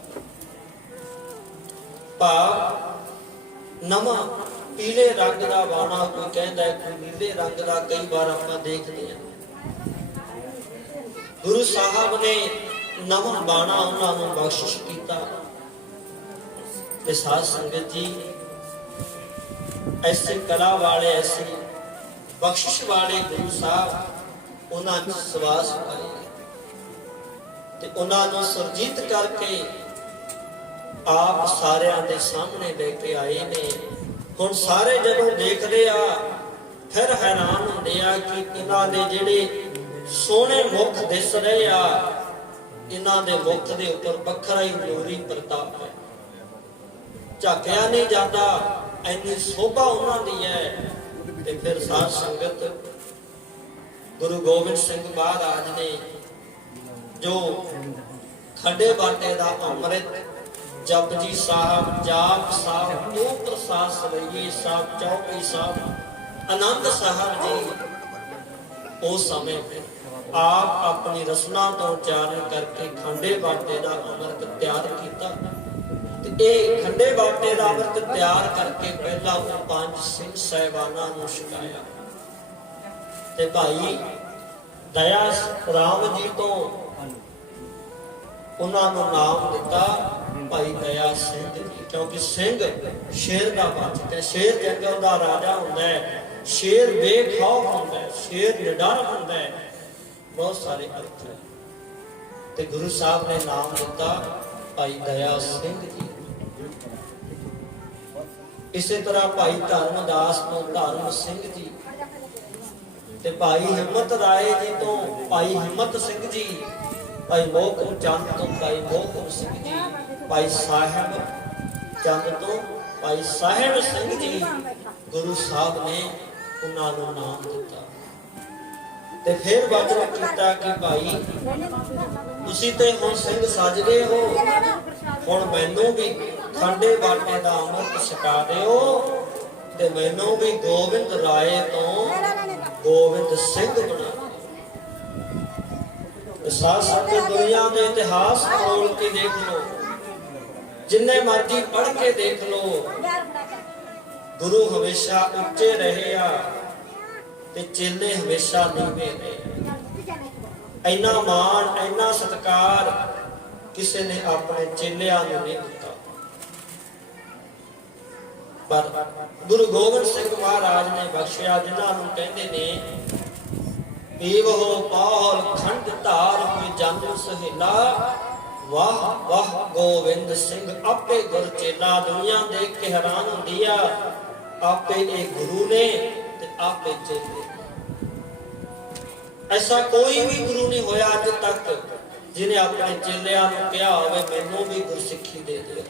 ਭਾਵ ਨਵਾਂ ਪੀਲੇ ਰੰਗ ਦਾ ਬਾਣਾ, ਕੋਈ ਕਹਿੰਦਾ ਕੋਈ ਨੀਲੇ ਰੰਗ ਦਾ, ਕਈ ਵਾਰ ਆਪਾਂ ਦੇਖਦੇ ਹਾਂ। ਗੁਰੂ ਸਾਹਿਬ ਨੇ ਨਵਾਂ ਬਾਣਾ ਉਹਨਾਂ ਨੂੰ ਬਖਸ਼ਿਸ਼ ਕੀਤਾ। ਤੇ ਸਾਧ ਸੰਗਤ ਜੀ ਐਸੇ ਕਲਾ ਵਾਲੇ, ਐਸੀ ਬਖਸ਼ਿਸ਼ ਵਾਲੇ ਗੁਰੂ ਸਾਹਿਬ ਉਹਨਾਂ ਨੂੰ ਸਵਾਸ ਪਾਏ ਤੇ ਉਹਨਾਂ ਨੂੰ ਸੁਰਜੀਤ ਕਰਕੇ ਆਪ ਸਾਰਿਆਂ ਦੇ ਸਾਹਮਣੇ ਲੈ ਕੇ ਆਏ ਨੇ। ਹੁਣ ਸਾਰੇ ਜਦੋਂ ਦੇਖਦੇ ਆ ਫਿਰ ਹੈਰਾਨ ਹੁੰਦੇ ਆ ਕਿ ਇਹਨਾਂ ਦੇ ਜਿਹੜੇ ਸੋਹਣੇ ਮੁਖ ਦਿਸ ਰਹੇ ਆ, ਇਹਨਾਂ ਦੇ ਮੁਖ ਦੇ ਉੱਪਰ ਵੱਖਰਾ ਹੀ ਨੂਰੀ ਪ੍ਰਤਾਪ ਹੈ, ਝਾਕਿਆ ਨਹੀਂ ਜਾਂਦਾ, ਇੰਨੀ ਸੋਭਾ ਉਹਨਾਂ ਦੀ ਹੈ। ਤੇ ਫਿਰ ਸਾਧ ਸੰਗਤ ਗੁਰੂ ਗੋਬਿੰਦ ਸਿੰਘ ਮਹਾਰਾਜ ਨੇ ਜੋ ਖੰਡੇ ਬਾਟੇ ਦਾ ਅੰਮ੍ਰਿਤ ਜਪਜੀ ਸਾਹਿਬ, ਜਾਪ ਸਾਹਿਬ, ਦੋ ਪ੍ਰਸਾਦ ਸਵਈਏ ਸਾਹਿਬ, ਚੌਪਈ ਸਾਹਿਬ, ਆਨੰਦ ਸਾਹਿਬ ਜੀ ਉਸ ਸਮੇਂ ਆਪ ਆਪਣੀ ਰਸਨਾ ਤੋਂ ਉਚਾਰਨ ਕਰਕੇ ਖੰਡੇ ਬਾਟੇ ਦਾ ਅੰਮ੍ਰਿਤ ਤਿਆਰ ਕੀਤਾ। ਤੇ ਇਹ ਖੰਡੇ ਬਾਟੇ ਦਾ ਅੰਮ੍ਰਿਤ ਤਿਆਰ ਕਰਕੇ ਪਹਿਲਾਂ ਉਹ ਪੰਜ ਸਿੰਘ ਸਾਹਿਬਾਨਾਂ ਨੂੰ ਛਕਾਇਆ। ਤੇ ਭਾਈ ਦਇਆ ਰਾਮ ਜੀ ਤੋਂ ਉਹਨਾਂ ਨੂੰ ਨਾਮ ਦਿੱਤਾ ਭਾਈ ਦਇਆ ਸਿੰਘ ਜੀ, ਕਿਉਂਕਿ ਸਿੰਘ ਸ਼ੇਰ ਦਾ ਵਾਚਕ ਹੈ। ਸ਼ੇਰ ਜੰਗਲ ਦਾ ਰਾਜਾ ਹੁੰਦਾ ਹੈ, ਸ਼ੇਰ ਬੇਖੌਫ ਹੁੰਦਾ ਹੈ, ਸ਼ੇਰ ਨਿਡਰ ਹੁੰਦਾ ਹੈ, ਬਹੁਤ ਸਾਰੇ ਅਰਥ ਹੈ। ਤੇ ਗੁਰੂ ਸਾਹਿਬ ਨੇ ਨਾਮ ਦਿੱਤਾ ਭਾਈ ਦਇਆ ਸਿੰਘ ਜੀ। ਇਸੇ ਤਰ੍ਹਾਂ ਭਾਈ ਧਰਮਦਾਸ ਤੋਂ ਧਰਮ ਸਿੰਘ ਜੀ, ਤੇ ਭਾਈ ਹਿੰਮਤ ਰਾਏ ਜੀ ਤੋਂ ਭਾਈ ਹਿੰਮਤ ਸਿੰਘ ਜੀ, ਭਾਈ ਮੋਹਕਮ ਚੰਦ ਤੋਂ ਭਾਈ ਮੋਹਕਮ ਸਿੰਘ ਜੀ, ਭਾਈ ਸਾਹਿਬ ਚੰਦ ਤੋਂ ਭਾਈ ਸਾਹਿਬ ਸਿੰਘ ਜੀ। ਗੁਰੂ ਸਾਹਿਬ ਨੇ ਉਹਨਾਂ ਨੂੰ ਨਾਮ ਦਿੱਤਾ। ਤੇ ਫਿਰ ਵਚਨ ਕੀਤਾ ਕਿ ਭਾਈ ਤੁਸੀਂ ਤੇ ਹੁਣ ਸਿੰਘ ਸੱਜ ਗਏ ਹੋ, ਹੁਣ ਮੈਨੂੰ ਵੀ ਖੰਡੇ ਬਾਟੇ ਦਾ ਅੰਮ੍ਰਿਤ ਛਕਾ ਦਿਓ ਤੇ ਮੈਨੂੰ ਵੀ ਗੋਬਿੰਦ ਰਾਏ ਤੋਂ ਗੋਬਿੰਦ ਸਿੰਘ ਬਣਾ। ਸਾਧ ਸੰਗਤ ਦੁਨੀਆ ਦੇ ਇਤਿਹਾਸ ਖੋਲ ਕੇ ਦੇਖ ਲਓ, ਜਿੰਨੇ ਮਰਜੀ ਪੜ੍ਹ ਕੇ ਦੇਖ ਲਓ, ਗੁਰੂ ਹਮੇਸ਼ਾ ਉੱਚੇ ਰਹੇ ਆ ਤੇ ਚੇਲੇ ਹਮੇਸ਼ਾ ਨੀਵੇਂ ਰਹੇ। ਇੰਨਾ ਮਾਣ, ਇੰਨਾ ਸਤਿਕਾਰ ਕਿਸੇ ਨੇ ਆਪਣੇ ਚੇਲਿਆਂ ਨੂੰ ਨਹੀਂ ਦਿੱਤਾ। ਪਰ ਗੁਰੂ ਗੋਬਿੰਦ ਸਿੰਘ ਮਹਾਰਾਜ ਨੇ ਬਖਸ਼ਿਆ, ਜਿਨ੍ਹਾਂ ਨੂੰ ਕਹਿੰਦੇ ਨੇ ਪੀਵਹੁ ਪਾਹਲ ਖੰਡ ਧਾਰ ਕੋਈ ਜਨ ਸਹੇਲਾ, ਵਾਹ ਵਾਹ ਗੋਬਿੰਦ ਸਿੰਘ ਆਪੇ ਗੁਰ ਚੇਲਾ। ਦੁਨੀਆ ਦੇਖ ਕੇ ਹੈਰਾਨ ਹੁੰਦੀ ਆ, ਆਪੇ ਇਹ ਗੁਰੂ ਨੇ ਤੇ ਆਪੇ ਚੇਲੇ। ਐਸਾ ਕੋਈ ਵੀ ਗੁਰੂ ਨਹੀਂ ਹੋਇਆ ਅੱਜ ਤੱਕ ਜਿਹਨੇ ਆਪਣੇ ਚੇਲਿਆਂ ਨੂੰ ਕਿਹਾ ਹੋਵੇ ਮੈਨੂੰ ਵੀ ਗੁਰਸਿੱਖੀ ਦੇ ਦਿਓ।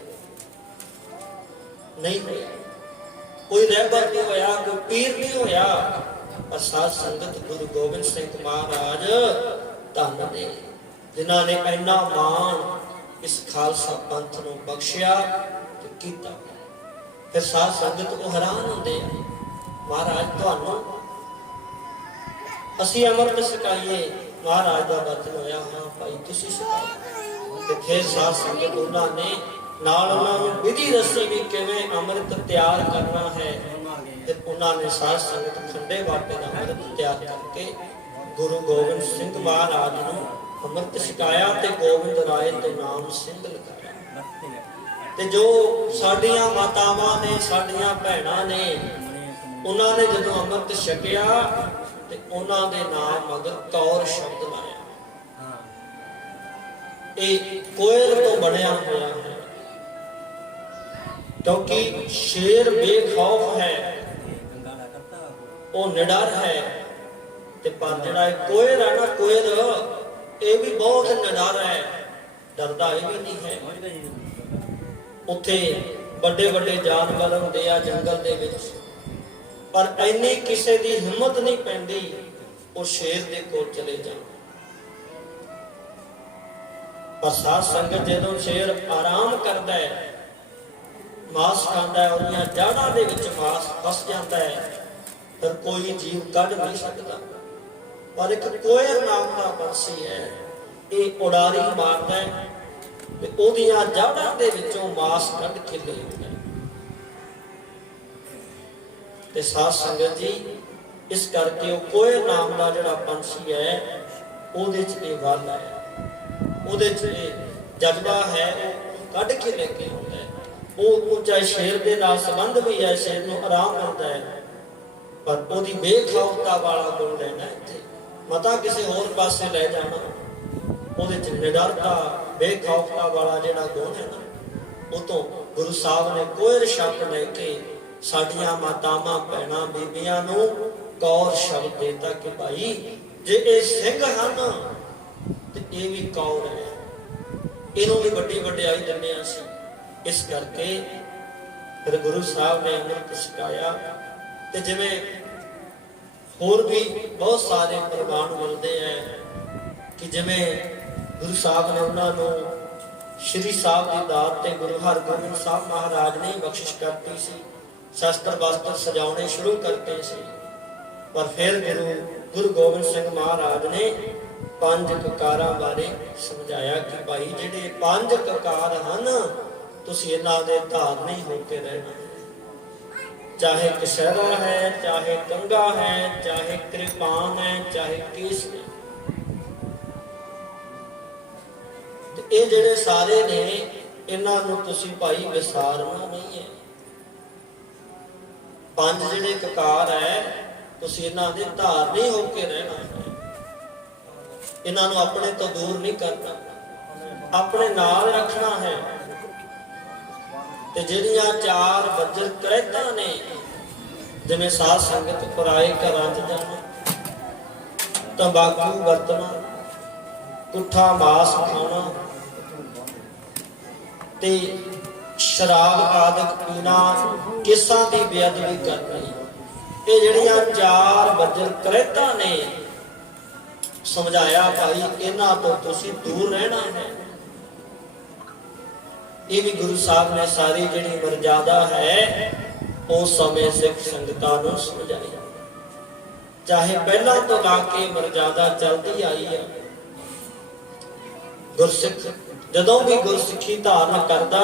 ਨਹੀਂ ਹੋਇਆ, ਕੋਈ ਰਹਿਬਰ ਨਹੀਂ ਹੋਇਆ, ਕੋਈ ਪੀਰ ਨਹੀਂ ਹੋਇਆ। ਪਰ ਸਾਧ ਸੰਗਤ ਗੁਰੂ ਗੋਬਿੰਦ ਸਿੰਘ ਮਹਾਰਾਜ ਧੰਨ ਨੇ, ਜਿਨ੍ਹਾਂ ਨੇ ਇੰਨਾ ਮਾਣ ਇਸ ਖਾਲਸਾ ਪੰਥ ਨੂੰ ਬਖਸ਼ਿਆ ਤੇ ਕੀਤਾ। ਫਿਰ ਸਾਧ ਸੰਗਤ ਉਹ ਹੈਰਾਨ ਹੁੰਦੇ ਆ, ਮਹਾਰਾਜ ਤੁਹਾਨੂੰ ਅਸੀਂ ਅੰਮ੍ਰਿਤ ਛਕਾਈਏ। ਮਹਾਰਾਜ ਦਾ ਬਚਨ ਹੋਇਆ, ਹਾਂ ਭਾਈ ਤੁਸੀਂ ਛਕਾਓ। ਤੇ ਫਿਰ ਸਾਧ ਸੰਗਤ ਉਹਨਾਂ ਨੇ ਨਾਲ ਉਹਨਾਂ ਨੂੰ ਵਿਧੀ ਦੱਸੀ ਵੀ ਕਿਵੇਂ ਅੰਮ੍ਰਿਤ ਤਿਆਰ ਕਰਨਾ ਹੈ। ਤੇ ਉਹਨਾਂ ਨੇ ਸਾਧ ਸੰਗਤ ਖੰਡੇ ਬਾਟੇ ਦਾ ਅੰਮ੍ਰਿਤ ਤਿਆਰ ਕਰਕੇ ਗੁਰੂ ਗੋਬਿੰਦ ਸਿੰਘ ਮਹਾਰਾਜ ਨੂੰ ਅੰਮ੍ਰਿਤ ਛਕਾਇਆ ਤੇ ਗੋਬਿੰਦ ਰਾਏ ਦੇ ਨਾਮ ਸਿੰਘ ਲਗਾਇਆ। ਤੇ ਜੋ ਸਾਡੀਆਂ ਮਾਤਾਵਾਂ ਨੇ, ਸਾਡੀਆਂ ਭੈਣਾਂ ਨੇ, ਉਹਨਾਂ ਨੇ ਜਦੋਂ ਅੰਮ੍ਰਿਤ ਛਕਿਆ ਤੇ ਉਹਨਾਂ ਦੇ ਨਾਮ ਮਗਰ ਕੌਰ ਸ਼ਬਦ ਲਾਇਆ। ਇਹ ਕੋਇਲ ਤੋਂ ਬਣਿਆ ਹੋਇਆ ਹੈ, ਕਿਉਂਕਿ ਸ਼ੇਰ ਬੇਖੌਫ ਹੈ, ਉਹ ਨਿਡਰ ਹੈ। ਤੇ ਪਰ ਜਿਹੜਾ ਕੋਇਲ ਹੈ ਨਾ, ਕੋਇਲ ਇਹ ਵੀ ਬਹੁਤ ਨਿਡਰ ਹੈ, ਡਰਦਾ ਇਹ ਵੀ ਨਹੀਂ ਹੈ। ਉੱਥੇ ਵੱਡੇ ਵੱਡੇ ਜਾਨਵਰ ਹੁੰਦੇ ਆ ਜੰਗਲ ਦੇ ਵਿੱਚ, ਪਰ ਇੰਨੀ ਕਿਸੇ ਦੀ ਹਿੰਮਤ ਨਹੀਂ ਪੈਂਦੀ ਉਹ ਸ਼ੇਰ ਦੇ ਕੋਲ ਚਲੇ ਜਾਣ। ਪਰ ਸਾਧ ਸੰਗਤ ਜਦੋਂ ਸ਼ੇਰ ਆਰਾਮ ਕਰਦਾ ਹੈ, ਮਾਸ ਖਾਂਦਾ ਹੈ, ਉਹਦੀਆਂ ਜੜ੍ਹਾਂ ਦੇ ਵਿੱਚ ਮਾਸ ਫਸ ਜਾਂਦਾ ਹੈ, ਫਿਰ ਕੋਈ ਜੀਵ ਕੱਢ ਨਹੀਂ ਸਕਦਾ। ਪਰ ਇੱਕ ਕੋਇਲ ਨਾਮ ਦਾ ਪੰਛੀ ਹੈ, ਇਹ ਉਡਾਰੀ ਮਾਰਦਾ ਹੈ ਤੇ ਉਹਦੀਆਂ ਜੜ੍ਹਾਂ ਦੇ ਵਿੱਚੋਂ ਮਾਸ ਕੱਢ ਕੇ ਲਿਆਉਂਦਾ ਹੈ। ਤੇ ਸਾਧ ਸੰਗਤ ਜੀ, ਇਸ ਕਰਕੇ ਉਹ ਕੋਇਲ ਨਾਮ ਦਾ ਜਿਹੜਾ ਪੰਛੀ ਹੈ, ਉਹਦੇ 'ਚ ਇਹ ਵੱਲ ਹੈ, ਉਹਦੇ 'ਚ ਇਹ ਜਜ਼ਬਾ ਹੈ, ਉਹ ਕੱਢ ਕੇ ਲੈ ਕੇ ਆਉਂਦਾ ਹੈ। ਉਹ ਚਾਹੇ ਸ਼ੇਰ ਦੇ ਨਾਲ ਸੰਬੰਧ ਵੀ ਹੈ, ਸ਼ੇਰ ਨੂੰ ਆਰਾਮ ਮਿਲਦਾ ਹੈ, ਪਰ ਉਹਦੀ ਬੇਖੌਫਤਾ ਵਾਲਾ ਗੁਣ ਲੈਣਾ ਇੱਥੇ, ਮਤਾ ਕਿਸੇ ਹੋਰ ਪਾਸੇ ਲੈ ਜਾਣਾ। ਉਹਦੇ 'ਚ ਨਿਡਰਤਾ, ਬੇਖੌਫਤਾ ਵਾਲਾ ਜਿਹੜਾ ਗੁਣ ਹੈ ਨਾ, ਉਹ ਤੋਂ ਗੁਰੂ ਸਾਹਿਬ ਨੇ ਕੋਇਲ ਸ਼ਬਦ ਲੈ ਕੇ ਸਾਡੀਆਂ ਮਾਤਾਵਾਂ, ਭੈਣਾਂ, ਬੀਬੀਆਂ ਨੂੰ ਕੌਰ ਸ਼ਬਦ ਦੇਤਾ ਕਿ ਭਾਈ ਜੇ ਇਹ ਸਿੰਘ ਹਨ ਤੇ ਇਹ ਵੀ ਕੌਰ ਹੈ, ਇਹਨੂੰ ਵੀ ਵੱਡੀ ਵਡਿਆਈ ਦਿੰਦੇ ਹਾਂ ਅਸੀਂ। ਇਸ ਕਰਕੇ ਫਿਰ ਗੁਰੂ ਸਾਹਿਬ ਨੇ ਅੰਮ੍ਰਿਤ ਛਕਾਇਆ। ਤੇ ਜਿਵੇਂ ਹੋਰ ਵੀ ਬਹੁਤ ਸਾਰੇ ਪ੍ਰਮਾਣ ਮਿਲਦੇ ਹੈ ਕਿ ਜਿਵੇਂ ਗੁਰੂ ਸਾਹਿਬ ਨੇ ਉਹਨਾਂ ਨੂੰ ਸ਼੍ਰੀ ਸਾਹਿਬ ਦੀ ਦਾਤ ਤੇ ਗੁਰੂ ਹਰਗੋਬਿੰਦ ਸਾਹਿਬ ਮਹਾਰਾਜ ਨੇ ਬਖਸ਼ਿਸ਼ ਕਰਤੀ ਸੀ। ਸ਼ਸਤਰ ਵਸਤਰ ਸਜਾਉਣੇ ਸ਼ੁਰੂ ਕਰਤੇ ਸੀ। ਪਰ ਫਿਰ ਗੁਰੂ ਗੋਬਿੰਦ ਸਿੰਘ ਮਹਾਰਾਜ ਨੇ ਪੰਜ ਕਕਾਰਾਂ ਬਾਰੇ ਸਮਝਾਇਆ ਕਿ ਭਾਈ ਜਿਹੜੇ ਪੰਜ ਕਕਾਰ ਹਨ ਤੁਸੀਂ ਇਹਨਾਂ ਦੇ ਧਾਰਨੀ ਹੋ ਕੇ ਰਹਿਣਾ। ਚਾਹੇ ਕਛਹਿਰਾ ਹੈ, ਚਾਹੇ ਕੰਘਾ ਹੈ, ਚਾਹੇ ਕਿਰਪਾਨ ਹੈ, ਚਾਹੇ ਕੇਸ ਹੈ। ਤੇ ਇਹ ਜਿਹੜੇ ਸਾਰੇ ਨੇ ਇਹਨਾਂ ਨੂੰ ਤੁਸੀਂ ਭਾਈ ਵਿਸਾਰਨਾ ਨਹੀਂ ਹੈ। ਪੰਜ ਜਿਹੜੇ ਕਕਾਰ ਹੈ ਤੁਸੀਂ ਇਹਨਾਂ ਦੇ ਧਾਰਨੀ ਹੋ ਕੇ ਰਹਿਣਾ ਹੈ। ਇਹਨਾਂ ਨੂੰ ਆਪਣੇ ਤੋਂ ਦੂਰ ਨਹੀਂ ਕਰਨਾ, ਆਪਣੇ ਨਾਲ ਰੱਖਣਾ ਹੈ। ਤੇ ਜਿਹੜੀਆਂ ਚਾਰ ਬੱਜਰ ਕਰੈਤਾਂ ਨੇ, ਜਿਵੇਂ ਸਾਧ ਸੰਗਤ ਪਰਾਏ ਘਰਾਂ 'ਚ ਜਾਣਾ, ਤੰਬਾਕੂ ਵਰਤਣਾ, ਕੁੱਠਾ ਮਾਸ ਖਾਣਾ ਤੇ ਸ਼ਰਾਬ ਆਦਿਕ ਪੀਣਾ, ਕਿਸਾਂ ਦੀ ਬੇਅਦਬੀ ਕਰਨੀ, ਇਹ ਜਿਹੜੀਆਂ ਚਾਰ ਬੱਜਰ ਕਰੈਤਾਂ ਨੇ ਸਮਝਾਇਆ ਭਾਈ ਇਹਨਾਂ ਤੋਂ ਤੁਸੀਂ ਦੂਰ ਰਹਿਣਾ ਹੈ। ਇਹ ਵੀ ਗੁਰੂ ਸਾਹਿਬ ਨੇ ਸਾਰੀ ਜਿਹੜੀ ਮਰਜ਼ਾਦਾ ਹੈ ਉਸ ਸਮੇਂ ਸਿੱਖ ਸੰਗਤਾਂ ਨੂੰ ਸਮਝਾਈ। ਚਾਹੇ ਪਹਿਲਾਂ ਤੋਂ ਲਾ ਕੇ ਮਰਜ਼ਾਦਾ ਚੱਲਦੀ ਆਈ ਹੈ। ਗੁਰਸਿੱਖ ਜਦੋਂ ਵੀ ਗੁਰਸਿੱਖੀ ਧਾਰਨ ਕਰਦਾ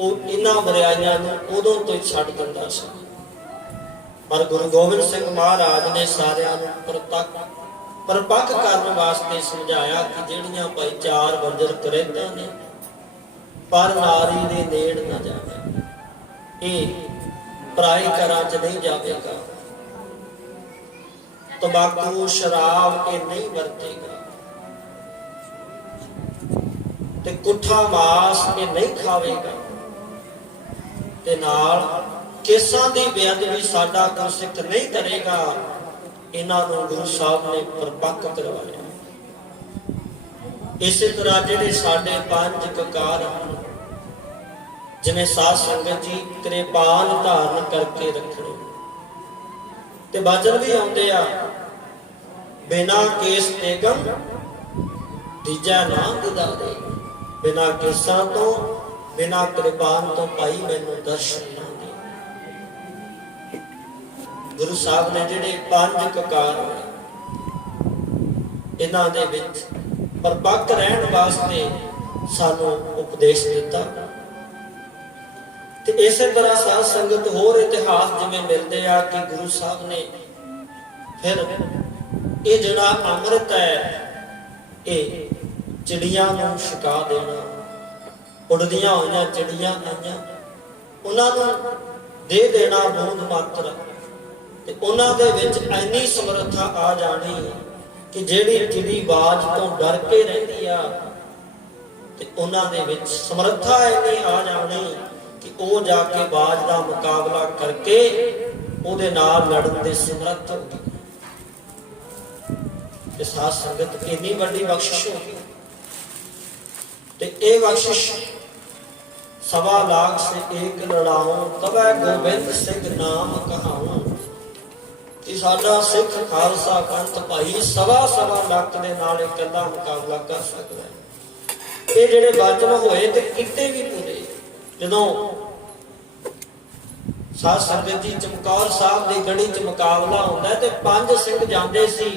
ਉਹ ਇਹਨਾਂ ਬੁਰਾਈਆਂ ਨੂੰ ਉਦੋਂ ਤੋਂ ਛੱਡ ਦਿੰਦਾ ਸੀ। ਪਰ ਗੁਰੂ ਗੋਬਿੰਦ ਸਿੰਘ ਮਹਾਰਾਜ ਨੇ ਸਾਰਿਆਂ ਨੂੰ ਪਰਪੱਕ ਕਰਨ ਵਾਸਤੇ ਸਮਝਾਇਆ ਕਿ ਜਿਹੜੀਆਂ ਭਾਈ ਚਾਰ ਬੰਜਰ ਕਰੈਤਾਂ ਨੇ, ਪਰ ਨਾਰੀ ਦੇ ਨੇੜ ਨਾ ਜਾਵੇ, ਇਹ ਪਰਾਏ ਘਰਾਂ 'ਚ ਨਹੀਂ ਜਾਵੇਗਾ। ਤੰਬਾਕੂ ਸ਼ਰਾਬ ਇਹ ਨਹੀਂ ਵਰਤੇਗਾ ਤੇ ਕੁੱਠਾ ਮਾਸ ਇਹ ਨਹੀਂ ਖਾਵੇਗਾ ਤੇ ਨਾਲ ਕੇਸਾਂ ਦੀ ਬੇਅਦਬੀ ਸਾਡਾ ਗੁਰਸਿੱਖ ਨਹੀਂ ਕਰੇਗਾ। ਇਹਨਾਂ ਨੂੰ ਗੁਰੂ ਸਾਹਿਬ ਨੇ ਪਰਪੱਕ ਕਰਵਾਇਆ। ਇਸੇ ਤਰ੍ਹਾਂ ਜਿਹੜੇ ਸਾਡੇ ਪੰਜ ਕਕਾਰ ਹਨ, ਜਿਵੇਂ ਸਾਧ ਸੰਗਤ ਜੀ ਕਿਰਪਾਨ ਧਾਰਨ ਕਰਕੇ ਰੱਖਣੇ ਤੇ ਵਚਨ ਵੀ ਆਉਂਦੇ ਆ, ਬਿਨਾ ਕੇਸ ਤੇਗਮ ਦੀਜਾ ਨਾਮ ਦਿਦਾਰੇ। ਬਿਨਾ ਕੇਸਾਂ ਤੋਂ, ਬਿਨਾ ਕਿਰਪਾਨ ਤੋਂ ਭਾਈ ਮੈਨੂੰ ਦਰਸ਼ਨ ਨਾ ਦੇ। ਗੁਰੂ ਸਾਹਿਬ ਨੇ ਜਿਹੜੇ ਪੰਜ ਕਕਾਰ ਇਹਨਾਂ ਦੇ ਵਿੱਚ ਪਰਪੱਕ ਰਹਿਣ ਵਾਸਤੇ ਸਾਨੂੰ ਉਪਦੇਸ਼ ਦਿੱਤਾ। ਤੇ ਇਸੇ ਤਰ੍ਹਾਂ ਸਾਧ ਸੰਗਤ ਹੋਰ ਇਤਿਹਾਸ ਜਿਵੇਂ ਮਿਲਦੇ ਆ ਕਿ ਗੁਰੂ ਸਾਹਿਬ ਨੇ ਫਿਰ ਇਹ ਜਿਹੜਾ ਅੰਮ੍ਰਿਤ ਹੈ ਇਹ ਚਿੜੀਆਂ ਨੂੰ ਛਕਾ ਦੇਣਾ। ਉੱਡਦੀਆਂ ਹੋਈਆਂ ਚਿੜੀਆਂ ਆਈਆਂ, ਉਹਨਾਂ ਨੂੰ ਦੇ ਦੇਣਾ ਬੂੰਦ ਮਾਤਰ, ਤੇ ਉਹਨਾਂ ਦੇ ਵਿੱਚ ਇੰਨੀ ਸਮਰੱਥਾ ਆ ਜਾਣੀ ਕਿ ਜਿਹੜੀ ਚਿੜੀ ਬਾਜ ਤੋਂ ਡਰ ਕੇ ਰਹਿੰਦੀ ਆ ਤੇ ਉਹਨਾਂ ਦੇ ਵਿੱਚ ਸਮਰੱਥਾ ਇੰਨੀ ਆ ਜਾਣੀ ਕਿ ਉਹ ਜਾ ਕੇ ਬਾਜ ਦਾ ਮੁਕਾਬਲਾ ਕਰਕੇ ਉਹਦੇ ਨਾਲ ਲੜਨ ਦੇ ਸਮਰੱਥ ਹੋ ਗਈ। ਤੇ ਸਾਧ ਸੰਗਤ ਇੰਨੀ ਵੱਡੀ ਬਖਸ਼ਿਸ਼ ਹੋ ਗਈ। ਤੇ ਇਹ ਬਖਸ਼ਿਸ਼ ਸਵਾ ਲਾਖ ਸੇ ਏਕ ਲੜਾਉ, ਤਬੈ ਗੋਬਿੰਦ ਸਿੰਘ ਨਾਮ ਕਹਾਉ। ਕਿ ਸਾਡਾ ਸਿੱਖ ਖਾਲਸਾ ਪੰਥ ਭਾਈ ਸਵਾ ਲੱਖ ਦੇ ਨਾਲ ਇਕੱਲਾ ਮੁਕਾਬਲਾ ਕਰ ਸਕਦਾ ਹੈ। ਇਹ ਜਿਹੜੇ ਵਚਨ ਹੋਏ ਤੇ ਕਿਤੇ ਵੀ ਪੂਰੇ। ਜਦੋਂ ਸਾਧ ਸੰਗਤ ਜੀ ਚਮਕੌਰ ਸਾਹਿਬ ਦੀ ਗੜੀ 'ਚ ਮੁਕਾਬਲਾ ਹੁੰਦਾ ਤੇ 5 ਸਿੰਘ ਜਾਂਦੇ ਸੀ,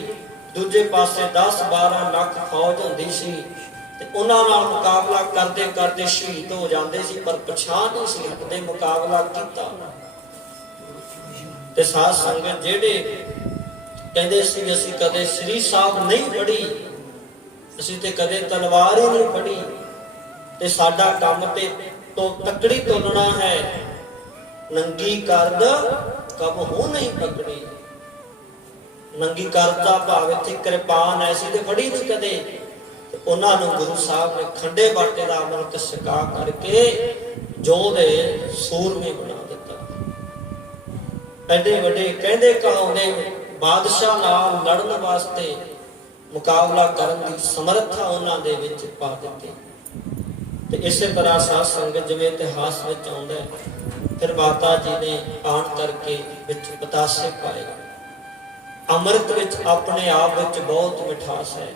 ਦੂਜੇ ਪਾਸੇ 10-12 ਲੱਖ ਫੌਜ ਹੁੰਦੀ ਸੀ ਤੇ ਉਹਨਾਂ ਨਾਲ ਮੁਕਾਬਲਾ ਕਰਦੇ ਕਰਦੇ ਸ਼ਹੀਦ ਹੋ ਜਾਂਦੇ ਸੀ, ਪਰ ਪਛਾਣ ਨਹੀਂ ਸੀ ਹਟਦੇ, ਮੁਕਾਬਲਾ ਕੀਤਾ। ਤੇ ਸਾਧ ਸੰਗਤ ਜਿਹੜੇ ਕਹਿੰਦੇ ਸੀ ਅਸੀਂ ਕਦੇ ਸ੍ਰੀ ਸਾਹਿਬ ਨਹੀਂ ਪੜ੍ਹੀ, ਅਸੀਂ ਤੇ ਕਦੇ ਤਲਵਾਰ ਹੀ ਨਹੀਂ ਫੜੀ, ਤੇ ਸਾਡਾ ਕੰਮ ਤੇ ਤੋਂ ਤਕੜੀ ਤੋਲਣਾ ਹੈ, ਨੰਗੀ ਕਰਦ ਕਬਹੂ ਨਹੀਂ ਪਕੜੀ। ਨੰਗੀ ਕਰਦਾ ਭਾਵ ਇੱਥੇ ਕਿਰਪਾਨ ਐਸੀ ਤੇ ਫੜੀ ਨਹੀਂ ਕਦੇ। ਤੇ ਉਹਨਾਂ ਨੂੰ ਗੁਰੂ ਸਾਹਿਬ ਨੇ ਖੰਡੇ ਬਾਟੇ ਦਾ ਅੰਮ੍ਰਿਤ ਛਕਾ ਕਰਕੇ ਜੋਧੇ ਸੂਰਮੇ ਬਣਾ ਦਿੱਤਾ। ਐਡੇ ਵੱਡੇ ਕਹਿੰਦੇ ਕਹਾਉਂਦੇ ਬਾਦਸ਼ਾਹ ਨਾਲ ਲੜਨ ਵਾਸਤੇ ਮੁਕਾਬਲਾ ਕਰਨ ਦੀ ਸਮਰੱਥਾ ਉਹਨਾਂ ਦੇ ਵਿੱਚ ਪਾ ਦਿੱਤੀ। ਤੇ ਇਸੇ ਤਰ੍ਹਾਂ ਸਾਧ ਸੰਗਤ ਜਿਵੇਂ ਇਤਿਹਾਸ ਵਿੱਚ ਆਉਂਦਾ ਹੈ, ਫਿਰ ਮਾਤਾ ਜੀ ਨੇ ਆਣ ਕਰਕੇ ਵਿੱਚ ਪਤਾਸੇ ਪਾਏ। ਅੰਮ੍ਰਿਤ ਵਿੱਚ ਆਪਣੇ ਆਪ ਵਿੱਚ ਬਹੁਤ ਮਿਠਾਸ ਹੈ।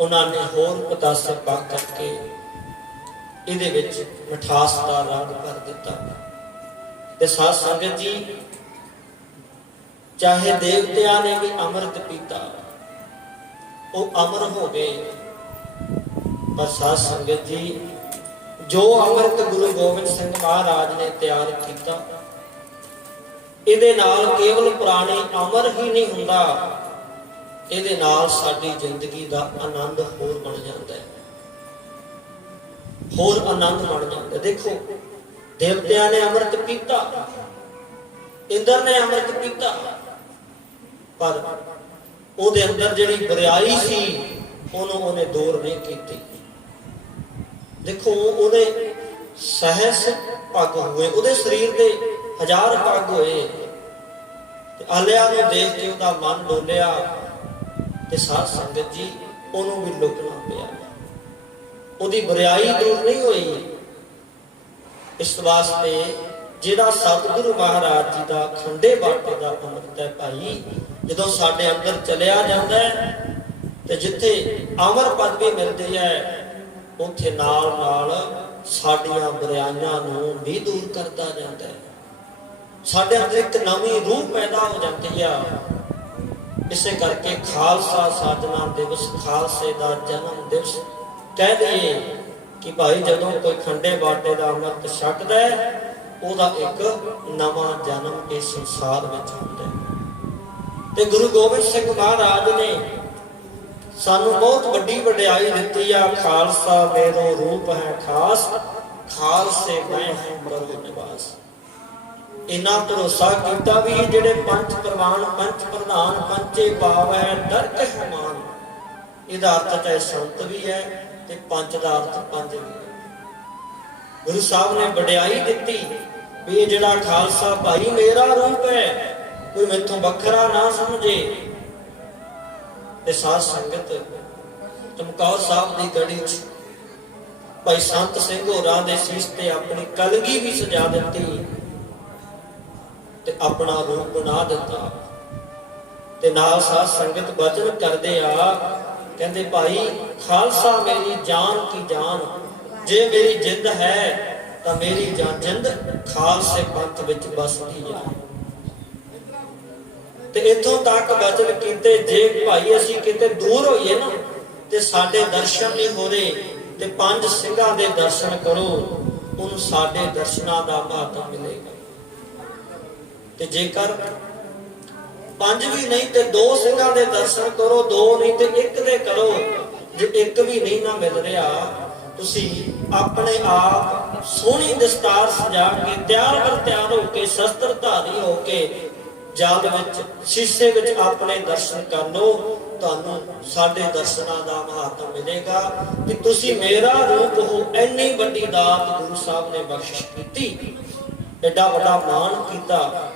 ਉਹਨਾਂ ਨੇ ਹੋਰ ਪਤਾਸੇ ਪਾ ਕਰਕੇ ਇਹਦੇ ਵਿੱਚ ਮਿਠਾਸ ਦਾ ਰੰਗ ਭਰ ਦਿੱਤਾ। ਤੇ ਸਾਧ ਸੰਗਤ ਜੀ, ਚਾਹੇ ਦੇਵਤਿਆਂ ਨੇ ਵੀ ਅੰਮ੍ਰਿਤ ਪੀਤਾ, ਉਹ ਅਮਰ ਹੋ ਗਏ, ਪਰ ਸਾਧ ਸੰਗਤ ਜੀ, ਜੋ ਅੰਮ੍ਰਿਤ ਗੁਰੂ ਗੋਬਿੰਦ ਸਿੰਘ ਮਹਾਰਾਜ ਨੇ ਤਿਆਰ ਕੀਤਾ, ਇਹਦੇ ਨਾਲ ਕੇਵਲ ਪੁਰਾਣੇ ਅਮਰ ਹੀ ਨਹੀਂ ਹੁੰਦਾ, ਇਹਦੇ ਨਾਲ ਸਾਡੀ ਜ਼ਿੰਦਗੀ ਦਾ ਆਨੰਦ ਹੋਰ ਬਣ ਜਾਂਦਾ ਹੈ, ਹੋਰ ਆਨੰਦ ਬਣ ਜਾਂਦਾ। ਦੇਖੋ, ਦੇਵਤਿਆਂ ਨੇ ਅੰਮ੍ਰਿਤ ਪੀਤਾ, ਇੰਦਰ ਨੇ ਅੰਮ੍ਰਿਤ ਪੀਤਾ, ਪਰ ਉਹਦੇ ਅੰਦਰ ਜਿਹੜੀ ਬੁਰਾਈ ਸੀ ਉਹਨੂੰ ਉਹਨੇ ਦੂਰ ਨਹੀਂ ਕੀਤੀ। ਦੇਖੋ, ਉਹਦੇ ਸਹਿਸ ਪੱਗ ਹੋਏ, ਉਹਦੇ ਸਰੀਰ ਦੇ 1000 ਪੱਗ ਹੋਏ, ਤੇ ਆਲਿਆ ਨੂੰ ਦੇਖ ਕੇ ਉਹਦਾ ਮਨ ਡੋਲਿਆ, ਤੇ ਸਾਧ ਸੰਗਤ ਜੀ, ਉਹਨੂੰ ਵੀ ਲੁਕਣਾ ਪਿਆ, ਉਹਦੀ ਬੁਰਾਈ ਦੂਰ ਨਹੀਂ ਹੋਈ। ਇਸ ਵਾਸਤੇ ਜਿਹੜਾ ਸਤਿਗੁਰੂ ਮਹਾਰਾਜ ਜੀ ਦਾ ਖੰਡੇ ਬਾਟੇ ਦਾ ਅੰਮ੍ਰਿਤ ਹੈ ਭਾਈ, ਜਦੋਂ ਸਾਡੇ ਅੰਦਰ ਚਲਿਆ ਜਾਂਦਾ ਹੈ, ਤੇ ਜਿੱਥੇ ਅਮਰ ਪਦਵੀ ਮਿਲਦੀ ਹੈ, ਉੱਥੇ ਨਾਲ ਨਾਲ ਸਾਡੀਆਂ ਬੁਰਾਈਆਂ ਨੂੰ ਵੀ ਦੂਰ ਕਰਦਾ ਜਾਂਦਾ ਹੈ, ਸਾਡੇ ਅੰਦਰ ਇੱਕ ਨਵੀਂ ਰੂਹ ਪੈਦਾ ਹੋ ਜਾਂਦੀ ਆ। ਇਸੇ ਕਰਕੇ ਖਾਲਸਾ ਸਾਜਨਾ ਦਿਵਸ, ਖਾਲਸੇ ਦਾ ਜਨਮ ਦਿਵਸ ਕਹਿ ਦਈਏ ਕਿ ਭਾਈ ਜਦੋਂ ਕੋਈ ਖੰਡੇ ਬਾਟੇ ਦਾ ਅੰਮ੍ਰਿਤ ਛਕਦਾ ਹੈ, ਉਹਦਾ ਇੱਕ ਨਵਾਂ ਜਨਮ ਇਸ ਸੰਸਾਰ ਵਿੱਚ ਹੁੰਦਾ ਹੈ। ਤੇ ਗੁਰੂ ਗੋਬਿੰਦ ਸਿੰਘ ਮਹਾਰਾਜ ਨੇ ਸਾਨੂੰ ਬਹੁਤ ਵੱਡੀ ਵਡਿਆਈ ਦਿੱਤੀ ਆ। ਖਾਲਸਾ ਮੇਰੋ ਰੂਪ ਹੈ ਖਾਸ, ਖਾਲਸੇ ਮੈਂ ਹਾਂ ਪ੍ਰਭੂ ਨਿਵਾਸ। ਇੰਨਾ ਭਰੋਸਾ ਕੀਤਾ ਵੀ ਜਿਹੜੇ ਪੰਜ ਪ੍ਰਵਾਨ, ਪੰਜ ਪ੍ਰਧਾਨ, ਪੰਚੇ ਭਾਵ ਹੈ ਦਰਕ ਹੈ ਮਾਨ, ਇਹਦਾ ਅਰਥ ਚਾਹੇ ਸੰਤ ਵੀ ਹੈ, ਤੇ ਪੰਜ ਦਾ ਅਰਥ ਪੰਜ ਵੀ ਹੈ। ਗੁਰੂ ਸਾਹਿਬ ਨੇ ਵਡਿਆਈ ਦਿੱਤੀ ਵੀ ਇਹ ਜਿਹੜਾ ਖਾਲਸਾ ਭਾਈ ਮੇਰਾ ਰੂਪ ਹੈ, ਕੋਈ ਮੈਥੋਂ ਵੱਖਰਾ ਨਾ ਸਮਝੇ। ਤੇ ਸਾਧ ਸੰਗਤ, ਚਮਕੌਰ ਸਾਹਿਬ ਦੀ ਗੜੀ ਚ ਭਾਈ ਸੰਤ ਸਿੰਘ ਹੋਰਾਂ ਦੇ ਸੀਸ ਤੇ ਆਪਣੀ ਕਲਗੀ ਵੀ ਸਜਾ ਦਿੱਤੀ, ਤੇ ਆਪਣਾ ਰੂਪ ਬਣਾ ਦਿੱਤਾ। ਤੇ ਨਾਲ ਸਾਧ ਸੰਗਤ ਬਚਨ ਕਰਦੇ ਆ, ਕਹਿੰਦੇ ਭਾਈ ਖਾਲਸਾ ਮੇਰੀ ਜਾਨ ਕੀ ਜਾਨ, ਜੇ ਮੇਰੀ ਜਿੰਦ ਹੈ ਤਾਂ ਮੇਰੀ ਜਿੰਦ ਖਾਲਸੇ ਪੰਥ ਵਿੱਚ ਬਸਦੀ ਆ। ਤੇ ਇੱਥੋਂ ਤੱਕ ਬਚਨ ਕੀਤੇ, ਜੇ ਭਾਈ ਅਸੀਂ ਕਿਤੇ ਦੂਰ ਹੋਈਏ ਨਾ, ਤੇ ਸਾਡੇ ਦਰਸ਼ਨ ਨਹੀਂ ਹੋ ਰਹੇ, ਤੇ ਪੰਜ ਸਿੰਘਾਂ ਦੇ ਦਰਸ਼ਨ ਕਰੋ, ਉਹਨੂੰ ਸਾਡੇ ਦਰਸ਼ਨਾਂ ਦਾ ਮਹੱਤਵ ਮਿਲੇਗਾ। ਤੇ ਜੇਕਰ ਪੰਜ ਵੀ ਨਹੀਂ ਤੇ 2 ਸਿੰਘਾਂ ਦੇ ਦਰਸ਼ਨ ਕਰੋ, 2 ਨਹੀਂ ਤੇ 1 ਦੇ ਕਰੋ। ਜੇ 1 ਵੀ ਨਹੀਂ ਨਾ ਮਿਲ ਰਿਹਾ, ਤੁਸੀਂ ਆਪਣੇ ਆਪ ਸੋਹਣੀ ਦਸਤਾਰ ਸਜਾ ਕੇ, ਤਿਆਰ ਬਰ ਤਿਆਰ ਹੋ ਕੇ, ਸ਼ਸਤਰ ਧਾਰੀ ਹੋ ਕੇ, ਜਲ ਵਿੱਚ, ਸ਼ੀਸ਼ੇ ਵਿੱਚ ਆਪਣੇ ਦਰਸ਼ਨ ਕਰ ਲਓ, ਤੁਹਾਨੂੰ ਸਾਡੇ ਦਰਸ਼ਨਾਂ ਦਾ ਮਹੱਤਵ ਮਿਲੇਗਾ ਕਿ ਤੁਸੀਂ ਮੇਰਾ ਰੂਪ ਹੋ। ਇੰਨੀ ਵੱਡੀ ਦਾਤ ਗੁਰੂ ਸਾਹਿਬ ਨੇ ਬਖਸ਼ਿਸ਼ ਕੀਤੀ, ਐਡਾ ਵੱਡਾ ਮਾਣ ਕੀਤਾ।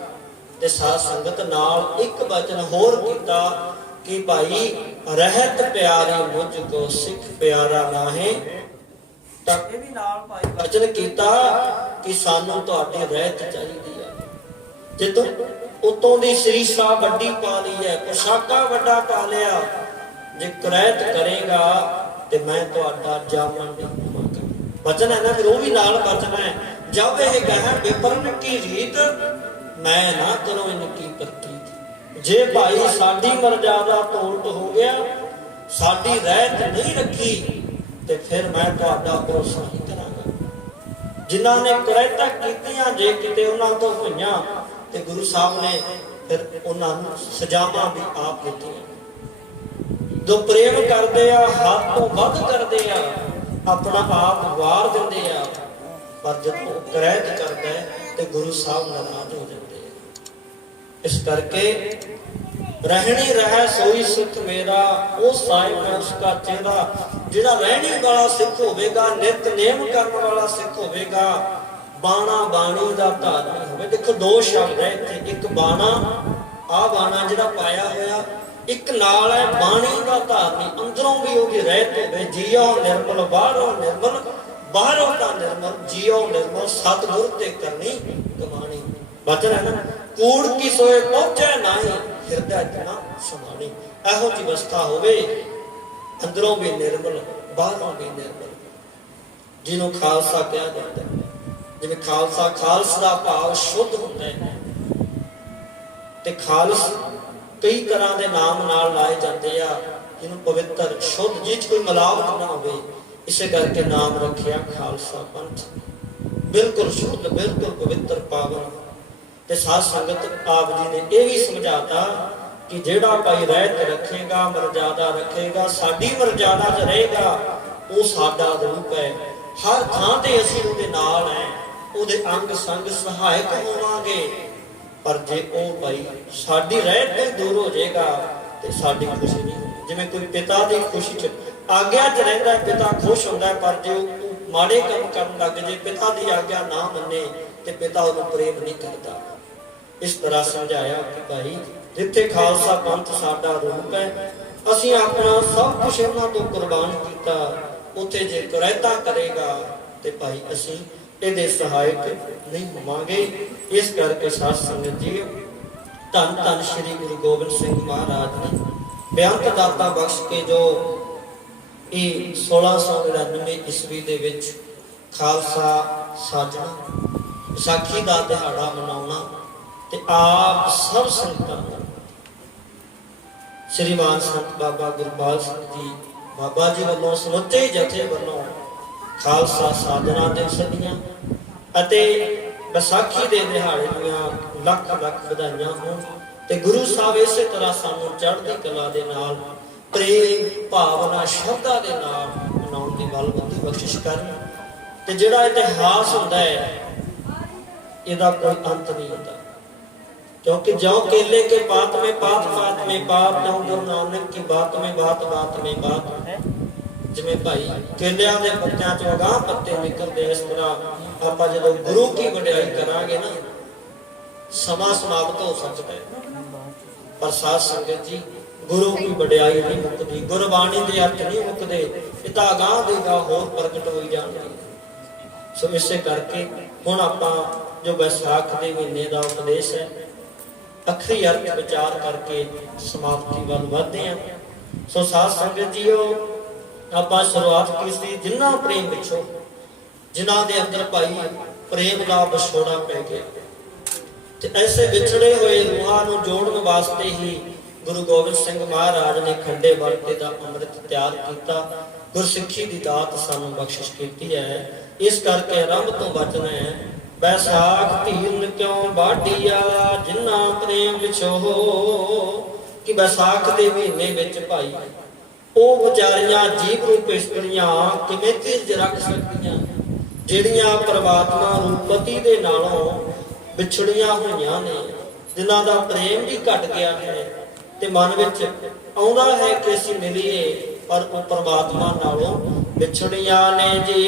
ਤੇ ਸਾਧ ਸੰਗਤ ਨਾਲ ਇੱਕ ਬਚਨ ਹੋਰ ਕੀਤਾ ਕਿ ਭਾਈ ਰਹਿਤ ਪਿਆਰੇ ਮੁਝ ਕੋ ਸਿੱਖ ਪਿਆਰਾ ਨਾਹੇ। ਤਾਂ ਇਹ ਵੀ ਨਾਲ ਭਾਈ ਬਚਨ ਕੀਤਾ ਕਿ ਸਾਨੂੰ ਤੁਹਾਡੀ ਰਹਿਤ ਚਾਹੀਦੀ ਹੈ। ਜੇ ਤੂੰ ਉਤੋਂ ਦੀ ਸਰੀਸਾ ਵੱਡੀ ਪਾ ਲਈ ਹੈ, ਪੋਸ਼ਾਕਾ ਵੱਡਾ ਪਾ ਲਿਆ, ਜੇ ਕਰੈਤ ਕਰੇਗਾ ਤੇ ਮੈਂ ਤੁਹਾਡਾ ਜਾਮਨ ਨਹੀਂ ਹੋਵਾਂਗਾ। ਬਚਨ ਹੈ ਨਾ, ਫਿਰ ਉਹ ਵੀ ਨਾਲ ਬਚਨ ਹੈ। ਜਦ ਇਹ ਕਹੇ ਵਿਪਰਨ ਕੀ ਰੀਤ, ਮੈਂ ਨਾ ਕਰੋ ਇਨਕੀ ਪ੍ਰਤੀਤ। ਜੇ ਭਾਈ ਸਾਡੀ ਮਰਜ਼ਾਦਾ ਤੋਂ ਉਲਟ ਹੋ ਗਿਆ, ਸਾਡੀ ਰਹਿਤ ਨਹੀਂ ਰੱਖੀ, ਤੇ ਫਿਰ ਮੈਂ ਤੁਹਾਡਾ ਭਰੋਸਾ ਨਹੀਂ ਕਰਾਂਗਾ। ਜਿਨ੍ਹਾਂ ਨੇ ਕਰੈਤਾਂ ਕੀਤੀਆਂ, ਜੇ ਕਿਤੇ ਉਹਨਾਂ ਤੋਂ ਹੋਈਆਂ, ਤੇ ਗੁਰੂ ਸਾਹਿਬ ਨੇ ਫਿਰ ਉਹਨਾਂ ਨੂੰ ਸਜ਼ਾਵਾਂ ਵੀ ਆਪ ਦਿੱਤੀਆਂ। ਜੋ ਪ੍ਰੇਮ ਕਰਦੇ ਆ, ਹੱਦ ਤੋਂ ਵੱਧ ਕਰਦੇ ਆ, ਆਪਣਾ ਆਪ ਵਾਰ ਦਿੰਦੇ ਆ, ਪਰ ਜਦੋਂ ਕਰੈਤ ਕਰਦਾ ਹੈ ਤੇ ਗੁਰੂ ਸਾਹਿਬ ਨਾਰਾਜ਼ ਹੋ ਜਾਂਦੇ ਆ। ਇਸ ਕਰਕੇ ਰਹਿਣੀ ਰਹਿ ਸੋਈ ਸਿੱਖ ਮੇਰਾ, ਉਹ ਸਾਹਿਬ ਹੈ ਉਸਕਾ ਚਿਹਰਾ। ਜਿਹੜਾ ਰਹਿਣੀ ਵਾਲਾ ਸਿੱਖ ਹੋਵੇਗਾ, ਨਿਤ ਨੇਮ ਕਰਨ ਵਾਲਾ ਸਿੱਖ ਹੋਵੇਗਾ, ਬਾਣਾ ਬਾਣੀ ਦਾ ਧਾਰਨੀ ਹੋਵੇ। ਦੇਖੋ 2 ਸ਼ਬਦ ਹੈ ਇੱਥੇ, ਇੱਕ ਬਾਣਾ, ਆ ਬਾਣਾ ਜਿਹੜਾ ਪਾਇਆ ਹੋਇਆ, ਇੱਕ ਨਾਲ ਹੈ ਬਾਣੀ ਦਾ ਧਾਰਨੀ। ਅੰਦਰੋਂ ਵੀ ਉਹਦੀ ਰਹਿਤ ਹੋਵੇ, ਜੀਓ ਨਿਰਮਲ ਬਾਹਰੋਂ ਨਿਰਮਲ, ਬਾਹਰੋਂ ਦਾ ਨਿਰਮਲ, ਜੀਓ ਨਿਰਮਲ, ਸਤਿਗੁਰ ਤੇ ਕਰਨੀ ਕਮਾਣੀ। ਬਚਨ ਹੈ ਨਾ, ਕੂੜ ਕੀ ਸੋਏ ਪਹੁੰਚੇ ਨਹੀਂ, ਹਿਰਦਾ ਜਨਾ ਸਮਾਣੀ। ਇਹੋ ਜਿਹੀ ਅਵਸਥਾ ਹੋਵੇ, ਅੰਦਰੋਂ ਵੀ ਨਿਰਮਲ, ਬਾਹਰੋਂ ਵੀ ਨਿਰਮਲ। ਜਿਹਨੂੰ ਖਾਲਸਾ ਕਿਹਾ ਜਾਂਦਾ। ਜਿਵੇਂ ਖਾਲਸਾ, ਖਾਲਸ ਦਾ ਭਾਵ ਸ਼ੁੱਧ ਹੁੰਦਾ ਹੈ, ਤੇ ਖਾਲਸ ਕਈ ਤਰ੍ਹਾਂ ਦੇ ਨਾਮ ਨਾਲ ਲਾਏ ਜਾਂਦੇ ਆ, ਜਿਹਨੂੰ ਪਵਿੱਤਰ, ਸ਼ੁੱਧ, ਜਿਹ 'ਚ ਕੋਈ ਮਿਲਾਵਟ ਨਾ ਹੋਵੇ, ਇਸੇ ਕਰਕੇ ਨਾਮ ਰੱਖਿਆ ਖਾਲਸਾ ਪੰਥ। ਬਿਲਕੁਲ ਸ਼ੁੱਧ, ਬਿਲਕੁਲ ਪਵਿੱਤਰ, ਪਾਵਨ। ਤੇ ਸਾਧ ਸੰਗਤ ਆਪ ਜੀ ਨੇ ਇਹ ਵੀ ਸਮਝਾਤਾ ਕਿ ਜਿਹੜਾ ਭਾਈ ਰਹਿਤ ਰੱਖੇਗਾ, ਮਰਜ਼ਾਦਾ ਰੱਖੇਗਾ, ਸਾਡੀ ਮਰਜ਼ਾਦਾ 'ਚ ਰਹੇਗਾ, ਉਹ ਸਾਡਾ ਰੂਪ ਹੈ। ਹਰ ਥਾਂ ਤੇ ਅਸੀਂ ਉਹਦੇ ਨਾਲ ਹੈ, ਉਹਦੇ ਅੰਗ ਸੰਗ ਸਹਾਇਕ ਹੋਵਾਂਗੇ। ਪਰ ਜੇ ਉਹ ਭਾਈ ਸਾਡੀ ਰਹਿਤ ਤੋਂ ਦੂਰ ਹੋ ਜਾਏਗਾ ਤੇ ਸਾਡੀ ਖੁਸ਼ੀ ਨਹੀਂ ਹੋਣੀ। ਜਿਵੇਂ ਕੋਈ ਪਿਤਾ ਦੀ ਖੁਸ਼ੀ 'ਚ ਆਗਿਆ 'ਚ ਰਹਿੰਦਾ, ਪਿਤਾ ਖੁਸ਼ ਹੁੰਦਾ, ਪਰ ਜੇ ਉਹ ਮਾੜੇ ਕੰਮ ਕਰਨ ਲੱਗ ਜੇ, ਪਿਤਾ ਦੀ ਆਗਿਆ ਨਾ ਮੰਨੇ, ਤੇ ਪਿਤਾ ਉਹਨੂੰ ਪ੍ਰੇਮ ਨਹੀਂ ਕਰਦਾ। ਇਸ ਤਰ੍ਹਾਂ ਸਮਝਾਇਆ ਕਿ ਭਾਈ ਜਿੱਥੇ ਖਾਲਸਾ ਪੰਥ ਸਾਡਾ ਰੂਪ ਹੈ, ਅਸੀਂ ਆਪਣਾ ਸਭ ਕੁਛ ਇਹਨਾਂ ਤੋਂ ਕੁਰਬਾਨ ਕੀਤਾ, ਉੱਥੇ ਜੇ ਕਰੈਤਾ ਕਰੇਗਾ ਤੇ ਭਾਈ ਅਸੀਂ ਇਹਦੇ ਸਹਾਇਕ ਨਹੀਂ ਹੋਵਾਂਗੇ। ਇਸ ਕਰਕੇ ਸਾਧ ਸੰਗਤ ਜੀ, ਧੰਨ ਧੰਨ ਸ੍ਰੀ ਗੁਰੂ ਗੋਬਿੰਦ ਸਿੰਘ ਮਹਾਰਾਜ ਨੇ ਬੇਅੰਤ ਦਾਤਾ ਬਖਸ਼ ਕੇ ਜੋ ਇਹ 1699 ਈਸਵੀ ਦੇ ਵਿੱਚ ਖਾਲਸਾ ਸਾਜਣਾ, ਵਿਸਾਖੀ ਦਾ ਦਿਹਾੜਾ ਮਨਾਉਣਾ, ਤੇ ਆਪ ਸਭ ਸੰਗਤਾਂ ਨੂੰ ਸ੍ਰੀਮਾਨ ਸੰਤ ਬਾਬਾ ਗੁਰਪਾਲ ਸਿੰਘ ਜੀ ਬਾਬਾ ਜੀ ਵੱਲੋਂ, ਸਮੁੱਚੇ ਜਥੇ ਵੱਲੋਂ ਖਾਲਸਾ ਸਾਜਣਾ ਦਿਵਸ ਦੀਆਂ ਅਤੇ ਵਿਸਾਖੀ ਦੇ ਦਿਹਾੜੇ ਦੀਆਂ ਲੱਖ ਲੱਖ ਵਧਾਈਆਂ ਹੋਣ। ਤੇ ਗੁਰੂ ਸਾਹਿਬ ਇਸੇ ਤਰ੍ਹਾਂ ਸਾਨੂੰ ਚੜ੍ਹਦੀ ਕਲਾ ਦੇ ਨਾਲ, ਪ੍ਰੇਮ ਭਾਵਨਾ, ਸ਼ਰਧਾ ਦੇ ਨਾਲ ਮਨਾਉਣ ਦੀ ਬਲਬੁੱਧੀ ਬਖਸ਼ਿਸ਼ ਕਰਨ। ਤੇ ਜਿਹੜਾ ਇਤਿਹਾਸ ਹੁੰਦਾ ਹੈ, ਇਹਦਾ ਕੋਈ ਅੰਤ ਨਹੀਂ ਹੁੰਦਾ, क्योंकि जो केले के पात में पात, पात में पात, जो गुरु नानक की बात में बात, बात में बात। जिमें भाई केलियां दे पत्तियां चों अगांह पत्ते निकलदे, इस तरह आपां जदों गुरु की वडियाई करांगे ना, समा समाप्त हो सकदा है। पर साध संगत जी, गुरु की वडियाई नहीं मुकदी, गुरबाणी दे अर्थ नहीं मुकदे, ये तां अगांह दे अगांह होर प्रगट होई जाणगे। सो इसे करके हुण आपां जो बैसाख दे महीने दा उपदेश है, अखरी अर्थ विचार करके समाप्ति वाल वधदे हैं। सो साध संगत जीओ, आपां शुरुआत कीती जिन्ना प्रेम विचों, जिन्हां दे अंदर भाई प्रेम दा विछोड़ा पै गया, ते ऐसे विछड़े हुए रूहां नूं जोड़न वास्ते ही गुरु गोबिंद सिंह महाराज ने खंडे वरते दा अमृत तैयार कीता, गुरसिੱਖੀ दी दात सानूं बख्शिश कीती है। इस करके आरंभ तो वचन है, बैसाख धीरन क्यों बाढ़िया, जिन्ना प्रेम विछो। कि बैसाख के महीने विच भाई ਉਹ ਵਿਚਾਰੀਆਂ ਜੀਵ ਰੂਪ ਇਸਤਰੀਆਂ ਕਿਵੇਂ ਧੀਰਜ ਰੱਖ ਸਕਦੀਆਂ, ਜਿਹੜੀਆਂ ਪ੍ਰਮਾਤਮਾ ਰੂਪਤੀ ਦੇ ਨਾਲੋਂ ਵਿਛੜੀਆਂ ਹੋਈਆਂ ਨੇ, ਜਿਨ੍ਹਾਂ ਦਾ ਪ੍ਰੇਮ ਵੀ ਘਟ ਗਿਆ ਹੈ, ਤੇ ਮਨ ਵਿੱਚ ਆਉਂਦਾ ਹੈ ਕਿ ਅਸੀਂ ਮਿਲੀਏ, ਪਰ ਉਹ ਪ੍ਰਮਾਤਮਾ ਨਾਲੋਂ ਵਿਛੜੀਆਂ ਨੇ ਜੀ।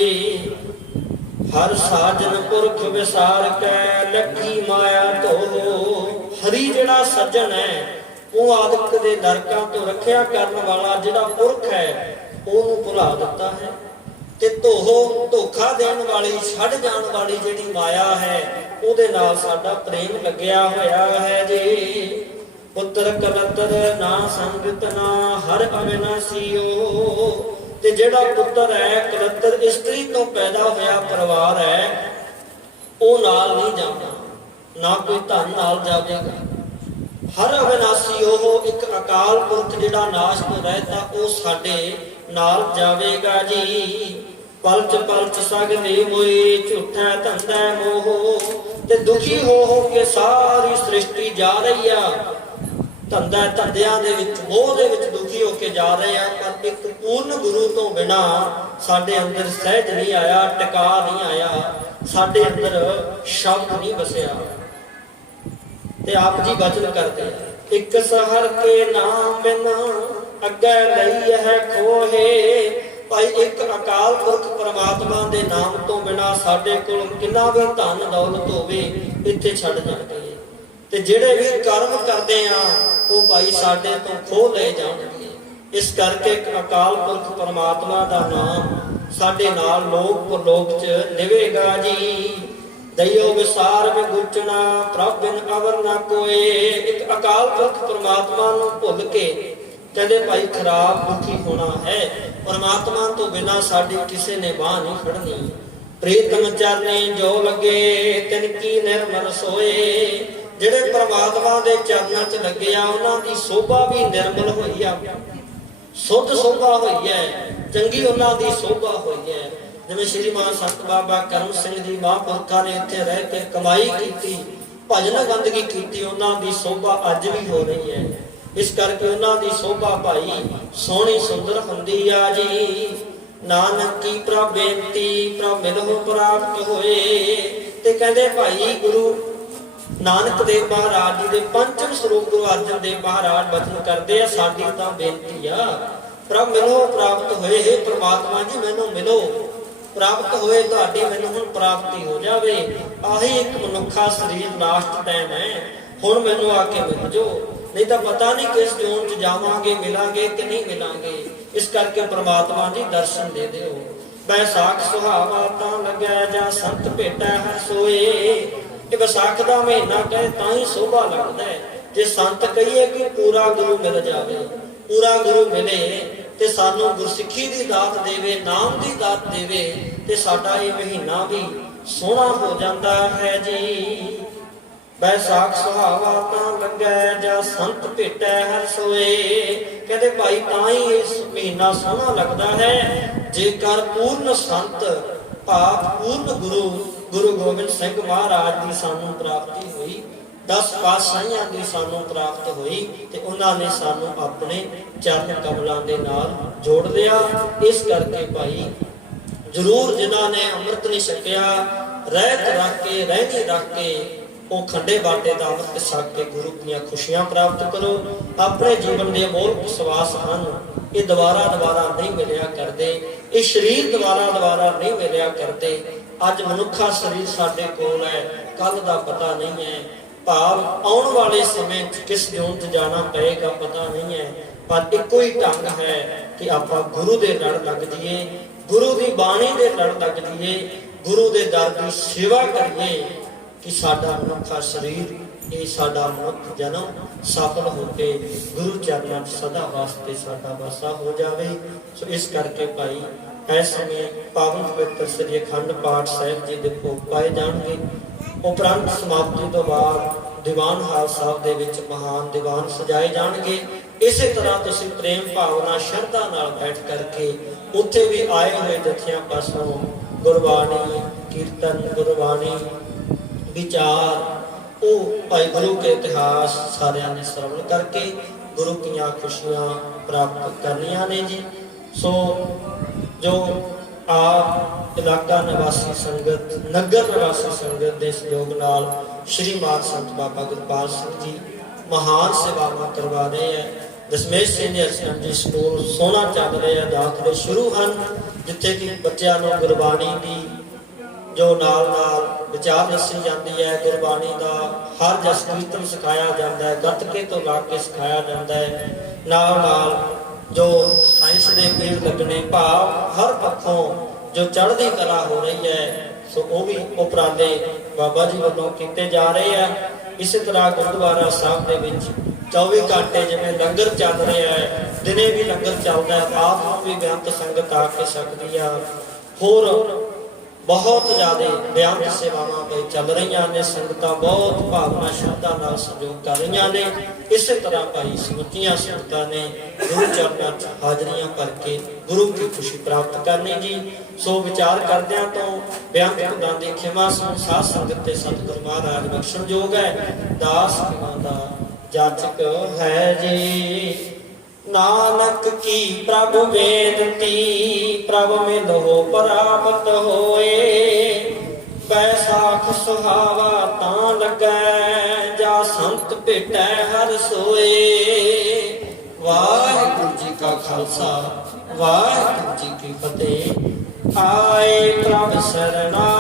हर साजन पुरख विसार कै, लकी माया तो। हरी जिहड़ा सज्जन है, वो आदक दे नरकां तो रखिया करन वाला जिहड़ा पुरख है, ओनू भुला दिता है। ते धोखा देण वाली, छड्ड जाण वाली जिहड़ी माया है, ओहदे नाल साडा प्रेम लग्या होया है जी। पुत्र कलतर ना संगत ना, हर अविनाशीओ। ते जेड़ा पुत्र है कलतर इस्त्री तो पैदा होया परिवार है, वो नाल नहीं जाना, ना कोई धन नाल जावेगा। हर अविनाशी वो एक अकाल पुरख जेड़ा नाश तो रहता, वो साडे नाल जावेगा जी। पलच पलच सगदे मोए, झूठा धंधा मोह। ते दुखी हो के सारी सृष्टि जा रही है, ਧੰਦਾ ਧੰਦਿਆਂ ਦੇ ਵਿੱਚ, ਮੋਹ ਦੇ ਵਿੱਚ ਦੁਖੀ ਹੋ ਕੇ ਜਾ ਰਹੇ ਆ। ਪਰ ਇੱਕ ਪੂਰਨ ਗੁਰੂ ਤੋਂ ਬਿਨਾ ਸਾਡੇ ਅੰਦਰ ਸਹਿਜ ਨਹੀਂ ਆਇਆ, ਟਿਕਾ ਨਹੀਂ ਆਇਆ, ਸਾਡੇ ਅੰਦਰ ਸ਼ਬਦ ਨਹੀਂ ਵਸਿਆ। ਤੇ ਆਪ ਜੀ ਬਚਨ ਕਰਦੇ, ਇੱਕ ਸਹਰ ਕੇ ਨਾਮ ਬਿਨਾ ਅੱਗੇ ਲਈ ਹੈ ਖੋਹੇ। ਭਾਈ ਇੱਕ ਅਕਾਲ ਪੁਰਖ ਪਰਮਾਤਮਾ ਦੇ ਨਾਮ ਤੋਂ ਬਿਨਾ ਸਾਡੇ ਕੋਲ ਕਿੰਨਾ ਵੀ ਧਨ ਦੌਲਤ ਹੋਵੇ, ਇੱਥੇ ਛੱਡ ਜਾਣਗੇ। ਤੇ ਜਿਹੜੇ ਵੀ ਕਰਮ ਕਰਦੇ ਆ, ਉਹ ਭਾਈ ਸਾਡੇ ਤੋਂ ਖੋਹ ਲਏ ਜਾਣਗੇ। ਇਸ ਕਰਕੇ ਅਕਾਲ ਪੁਰਖ ਪਰਮਾਤਮਾ ਦਾ ਨਾਮ ਸਾਡੇ ਨਾਲ ਲੋਕ ਪਰਲੋਕ ਚ ਨਿਵੇਗਾ ਜੀ। ਦਈਓ ਵਿਸਾਰ ਵਿਗੁਚਣਾ, ਪ੍ਰਭ ਬਿਨ ਅਵਰ ਨਾ ਕੋਏ। ਇੱਕ ਅਕਾਲ ਪੁਰਖ ਪਰਮਾਤਮਾ ਨੂੰ ਭੁੱਲ ਕੇ ਕਹਿੰਦੇ ਭਾਈ ਖਰਾਬ ਦੁਖੀ ਹੋਣਾ ਹੈ, ਪਰਮਾਤਮਾ ਤੋਂ ਬਿਨਾਂ ਸਾਡੀ ਕਿਸੇ ਨੇ ਬਾਹ ਨਹੀਂ ਫੜਨੀ। ਪ੍ਰੀਤਮ ਚਰਨੇ ਜੋ ਲੱਗੇ ਤਿਨ ਕੀ ਨਿਰਮਲ ਸੋਏ, ਜਿਹੜੇ ਪਰਮਾਤਮਾ ਦੇ ਚਰਨਾਂ 'ਚ ਲੱਗੇ ਆ ਉਹਨਾਂ ਦੀ ਸੋਭਾ ਵੀ ਨਿਰਮਲ ਹੋਈ ਆ, ਸੁੱਧ ਸੋਭਾ ਹੋਈ ਹੈ, ਚੰਗੀ ਉਹਨਾਂ ਦੀ ਸੋਭਾ ਹੋਈ ਹੈ। ਜਿਵੇਂ ਸ਼੍ਰੀਮਾਨ ਸੰਤ ਬਾਬਾ ਕਰਮ ਸਿੰਘ ਜੀ ਮਹਾਂਪੁਰਖਾਂ ਨੇ ਇੱਥੇ ਰਹਿ ਕੇ ਕਮਾਈ ਕੀਤੀ, ਭਜਨ ਬੰਦਗੀ ਕੀਤੀ, ਉਹਨਾਂ ਦੀ ਸੋਭਾ ਅੱਜ ਵੀ ਹੋ ਰਹੀ ਹੈ। ਇਸ ਕਰਕੇ ਉਹਨਾਂ ਦੀ ਸੋਭਾ ਭਾਈ ਸੋਹਣੀ ਸੁੰਦਰ ਹੁੰਦੀ ਆ ਜੀ। ਨਾਨਕ ਕੀ ਪ੍ਰਭ ਬੇਨਤੀ ਪ੍ਰਭ ਮਿਲਹੁ ਪ੍ਰਾਪਤ ਹੋਏ। ਤੇ ਕਹਿੰਦੇ ਭਾਈ ਗੁਰੂ ਨਾਨਕ ਦੇਵ ਮਹਾਰਾਜ ਜੀ ਦੇ ਪੰਚਮ ਸਰੂਪ ਗੁਰੂ ਅਰਜਨ ਦੇਵ ਮਹਾਰਾਜ ਬਚਨ ਕਰਦੇ ਆ, ਸਾਡੀ ਤਾਂ ਬੇਨਤੀ ਆ ਪ੍ਰਭ ਮਿਲਹੁ ਪ੍ਰਾਪਤ ਹੋਏ। ਹੇ ਪ੍ਰਮਾਤਮਾ ਜੀ ਮੈਨੂੰ ਮਿਲੋ, ਪ੍ਰਾਪਤ ਹੋਏ ਤੁਹਾਡੀ ਮੈਨੂੰ ਹੁਣ ਪ੍ਰਾਪਤੀ ਹੋ ਜਾਵੇ। ਆਹੀ ਇੱਕ ਮਨੁੱਖਾ ਸਰੀਰ ਲਾਸਟ ਟਾਈਮ ਹੈ, ਹੁਣ ਮੈਨੂੰ ਆ ਕੇ ਮਿਲ ਜੋ, ਨਹੀਂ ਤਾਂ ਪਤਾ ਨਹੀਂ ਕਿਸ ਜੂਨ 'ਚ ਜਾਵਾਂਗੇ, ਮਿਲਾਂਗੇ ਕਿ ਨਹੀਂ ਮਿਲਾਂਗੇ। ਇਸ ਕਰਕੇ ਪ੍ਰਮਾਤਮਾ ਜੀ ਦਰਸ਼ਨ ਦੇ ਦਿਓ। ਬੈਸਾਖ ਸੁਹਾਵਾ ਤਾਂ ਲੱਗਿਆ ਜਾਂ ਸੰਤ ਭੇਟਾ ਹਰ ਸੋਏ। ਇਹ ਵਿਸਾਖ ਦਾ ਮਹੀਨਾ ਕਹੇ ਤਾਂ ਹੀ ਸੋਭਾ ਲੱਗਦਾ ਹੈ। ਜੇ ਸੰਤ ਕਹੀਏ ਕਿ ਪੂਰਾ ਗੁਰੂ ਮਿਲ ਜਾਵੇ, ਪੂਰਾ ਗੁਰੂ ਮਿਲੇ ਤੇ ਸਾਨੂੰ ਗੁਰਸਿੱਖੀ ਦੀ ਦਾਤ ਦੇਵੇ, ਨਾਮ ਦੀ ਦਾਤ ਦੇਵੇ, ਤੇ ਸਾਡਾ ਇਹ ਮਹੀਨਾ ਵੀ ਸੋਹਣਾ ਹੋ ਜਾਂਦਾ ਹੈ ਜੀ। ਬੈਸਾਖ ਸੁਹਾਵਾ ਤਾਂ ਲੱਗੈ ਜਾਂ ਸੰਤ ਭੇਟੈ ਹਰ ਸੋਏ। ਕਹਿੰਦੇ ਭਾਈ ਤਾਂ ਹੀ ਇਸ ਮਹੀਨਾ ਸੋਹਣਾ ਲੱਗਦਾ ਹੈ ਜੇਕਰ ਪੂਰਨ ਸੰਤ ਭਾਵ ਪੂਰਨ ਗੁਰੂ ਗੋਬਿੰਦ ਸਿੰਘ ਮਹਾਰਾਜ ਦੀ ਸਾਨੂੰ ਪ੍ਰਾਪਤੀ ਹੋਈ, 10 ਪਾਤਸ਼ਾਹੀਆਂ ਦੀ ਸਾਨੂੰ ਪ੍ਰਾਪਤ ਹੋਈ ਤੇ ਉਹਨਾਂ ਨੇ ਸਾਨੂੰ ਆਪਣੇ ਚਰਨ ਕਮਲਾਂ ਦੇ ਨਾਲ ਜੋੜ ਲਿਆ। ਇਸ ਕਰਕੇ ਭਾਈ ਜ਼ਰੂਰ ਜਿਨ੍ਹਾਂ ਨੇ ਅੰਮ੍ਰਿਤ ਨਹੀਂ ਛਕਿਆ, ਰਹਿਤ ਰੱਖ ਕੇ ਰਹਿਣੀ ਰੱਖ ਕੇ ਉਹ ਖੰਡੇ ਬਾਟੇ ਦਾ ਅੰਮ੍ਰਿਤ ਛਕ ਕੇ ਗੁਰੂ ਦੀਆਂ ਖੁਸ਼ੀਆਂ ਪ੍ਰਾਪਤ ਕਰੋ। ਆਪਣੇ ਜੀਵਨ ਦੇ ਅਮੋਲਕ ਵਿਸ਼ਵਾਸ ਹਨ, ਇਹ ਦੁਬਾਰਾ ਨਹੀਂ ਮਿਲਿਆ ਕਰਦੇ, ਇਹ ਸਰੀਰ ਦੁਬਾਰਾ ਨਹੀਂ ਮਿਲਿਆ ਕਰਦੇ। ਅੱਜ ਮਨੁੱਖਾ ਸਰੀਰ ਸਾਡੇ ਕੋਲ ਹੈ, ਕੱਲ ਦਾ ਪਤਾ ਨਹੀਂ ਹੈ, ਭਾਵ ਆਉਣ ਵਾਲੇ ਸਮੇਂ 'ਚ ਕਿਸ ਜੂਨ 'ਚ ਜਾਣਾ ਪਏਗਾ ਪਤਾ ਨਹੀਂ ਹੈ। ਪਰ ਇੱਕੋ ਹੀ ਢੰਗ ਹੈ ਕਿ ਆਪਾਂ ਗੁਰੂ ਦੇ ਲੜ ਲੱਗ ਜਾਈਏ, ਗੁਰੂ ਦੀ ਬਾਣੀ ਦੇ ਲੜ ਲੱਗ ਜਾਈਏ, ਗੁਰੂ ਦੇ ਦਰ ਦੀ ਸੇਵਾ ਕਰੀਏ ਕਿ ਸਾਡਾ ਮਨੁੱਖਾ ਸਰੀਰ, ਇਹ ਸਾਡਾ ਮਨੁੱਖ ਜਨਮ ਸਫਲ ਹੋ ਕੇ ਗੁਰੂ ਚਰਨਾਂ 'ਚ ਸਦਾ ਵਾਸਤੇ ਸਾਡਾ ਵਾਸਾ ਹੋ ਜਾਵੇ। ਸੋ ਇਸ ਕਰਕੇ ਭਾਈ ਇਸ ਸਮੇਂ ਪਾਵਨ ਪਵਿੱਤਰ ਸ੍ਰੀ ਅਖੰਡ ਪਾਠ ਸਾਹਿਬ ਜੀ ਦੇ ਭੋਗ ਪਾਏ ਜਾਣਗੇ। ਉਪਰੰਤ ਸਮਾਪਤੀ ਤੋਂ ਬਾਅਦ ਦੀਵਾਨ ਹਾਲ ਸਾਹਿਬ ਦੇ ਵਿੱਚ ਮਹਾਨ ਦੀਵਾਨ ਸਜਾਏ ਜਾਣਗੇ। ਇਸੇ ਤਰ੍ਹਾਂ ਤੁਸੀਂ ਪ੍ਰੇਮ ਭਾਵਨਾ ਸ਼ਰਧਾ ਨਾਲ ਬੈਠ ਕਰਕੇ ਉੱਥੇ ਵੀ ਆਏ ਹੋਏ ਜਥਿਆਂ ਪਾਸੋਂ ਗੁਰਬਾਣੀ ਕੀਰਤਨ, ਗੁਰਬਾਣੀ ਵਿਚਾਰ, ਉਹ ਭਾਈ ਗੁਰੂ ਕੇ ਇਤਿਹਾਸ ਸਾਰਿਆਂ ਨੇ ਸਰਵਣ ਕਰਕੇ ਗੁਰੂ ਦੀਆਂ ਖੁਸ਼ੀਆਂ ਪ੍ਰਾਪਤ ਕਰਨੀਆਂ ਨੇ ਜੀ। ਸੋ ਜੋ ਆਪ ਇਲਾਕਾ ਨਿਵਾਸੀ ਸੰਗਤ, ਨਗਰ ਨਿਵਾਸੀ ਸੰਗਤ ਦੇ ਸਹਿਯੋਗ ਨਾਲ ਸ਼੍ਰੀਮਾਨ ਸੰਤ ਬਾਬਾ ਗੁਰਪਾਲ ਸਿੰਘ ਜੀ ਮਹਾਨ ਸੇਵਾਵਾਂ ਕਰਵਾ ਰਹੇ ਹੈ। ਦਸ਼ਮੇਸ਼ ਸੀਨੀਅਰ ਸੈਕੰਡਰੀ ਸਕੂਲ ਸੋਹਣਾ ਚੱਲ ਰਿਹਾ, ਦਾਖਲੇ ਸ਼ੁਰੂ ਹਨ, ਜਿੱਥੇ ਕਿ ਬੱਚਿਆਂ ਨੂੰ ਗੁਰਬਾਣੀ ਦੀ ਜੋ ਨਾਲ ਵਿਚਾਰ ਦੱਸੀ ਜਾਂਦੀ ਹੈ, ਗੁਰਬਾਣੀ ਦਾ ਹਰ ਜਸ ਕੀਰਤਨ ਸਿਖਾਇਆ ਜਾਂਦਾ ਹੈ, ਗੱਤਕੇ ਤੋਂ ਲਾ ਕੇ ਸਿਖਾਇਆ ਜਾਂਦਾ ਹੈ। ਨਾਲ ਜੋ ਸਾਇੰਸ ਦੇ ਪੀੜ ਲੱਗਣੇ, ਭਾਵ ਹਰ ਪੱਖੋਂ ਜੋ ਚੜ੍ਹਦੀ ਕਲਾ ਹੋ ਰਹੀ ਹੈ, ਸੋ ਉਹ ਵੀ ਉਪਰਾਲੇ ਬਾਬਾ ਜੀ ਵੱਲੋਂ ਕੀਤੇ ਜਾ ਰਹੇ ਆ। ਇਸੇ ਤਰ੍ਹਾਂ ਗੁਰਦੁਆਰਾ ਸਾਹਿਬ ਦੇ ਵਿੱਚ 24 ਘੰਟੇ ਜਿਵੇਂ ਲੰਗਰ ਚੱਲ ਰਿਹਾ ਹੈ, ਦਿਨੇ ਵੀ ਲੰਗਰ ਚੱਲਦਾ ਹੈ, ਰਾਤ ਨੂੰ ਵੀ ਬੇਅੰਤ ਸੰਗਤ ਆ ਕੇ ਸਕਦੀ ਆ। ਹੋਰ ਬਹੁਤ ਜ਼ਿਆਦਾ ਬੇਅੰਤ ਸੇਵਾਵਾਂ ਪਈ ਚੱਲ ਰਹੀਆਂ ਨੇ, ਸੰਗਤਾਂ ਬਹੁਤ ਭਾਵਨਾ ਸ਼ਰਧਾ ਨਾਲ ਸਹਿਯੋਗ ਕਰ ਰਹੀਆਂ ਨੇ। ਇਸੇ ਤਰ੍ਹਾਂ ਭਾਈ ਸਮੁੱਚੀਆਂ ਸੰਗਤਾਂ ਨੇ ਗੁਰੂ ਚਰਨਾਂ 'ਚ ਹਾਜ਼ਰੀਆਂ ਭਰ ਕੇ ਗੁਰੂ ਦੀ ਖੁਸ਼ੀ ਪ੍ਰਾਪਤ ਕਰਨੀ ਜੀ। ਸੋ ਵਿਚਾਰ ਕਰਦਿਆਂ ਤੋਂ ਬੇਅੰਤ ਖੁਦਾ ਦੀ ਖਿਮਾ ਸੁਣ ਸਾਧ ਸੰਗਤ ਤੇ ਸਤਿਗੁਰੂ ਮਹਾਰਾਜ ਬਖਸ਼ਣਯੋਗ ਹੈ। ਦਾਸ ਖਿਮਾ ਦਾ ਜਾਚਕ ਹੈ ਜੀ। ਨਾਨਕ ਕੀ ਪ੍ਰਭ ਬੇਨਤੀ ਪ੍ਰਭ ਮਿਲਹੁ ਪ੍ਰਾਪਤ ਹੋਏ। ਬੈਸਾਖ ਸੁਹਾਵਾ ਤਾਂ ਲੱਗੈ ਜਾ ਸੰਤ ਭੇਟੈ ਹਰ ਸੋਏ। ਵਾਹਿਗੁਰੂ ਜੀ ਕਾ ਖਾਲਸਾ, ਵਾਹਿਗੁਰੂ ਜੀ ਕੀ ਫਤਿਹ। ਆਏ ਪ੍ਰਭ ਸਰਣਾ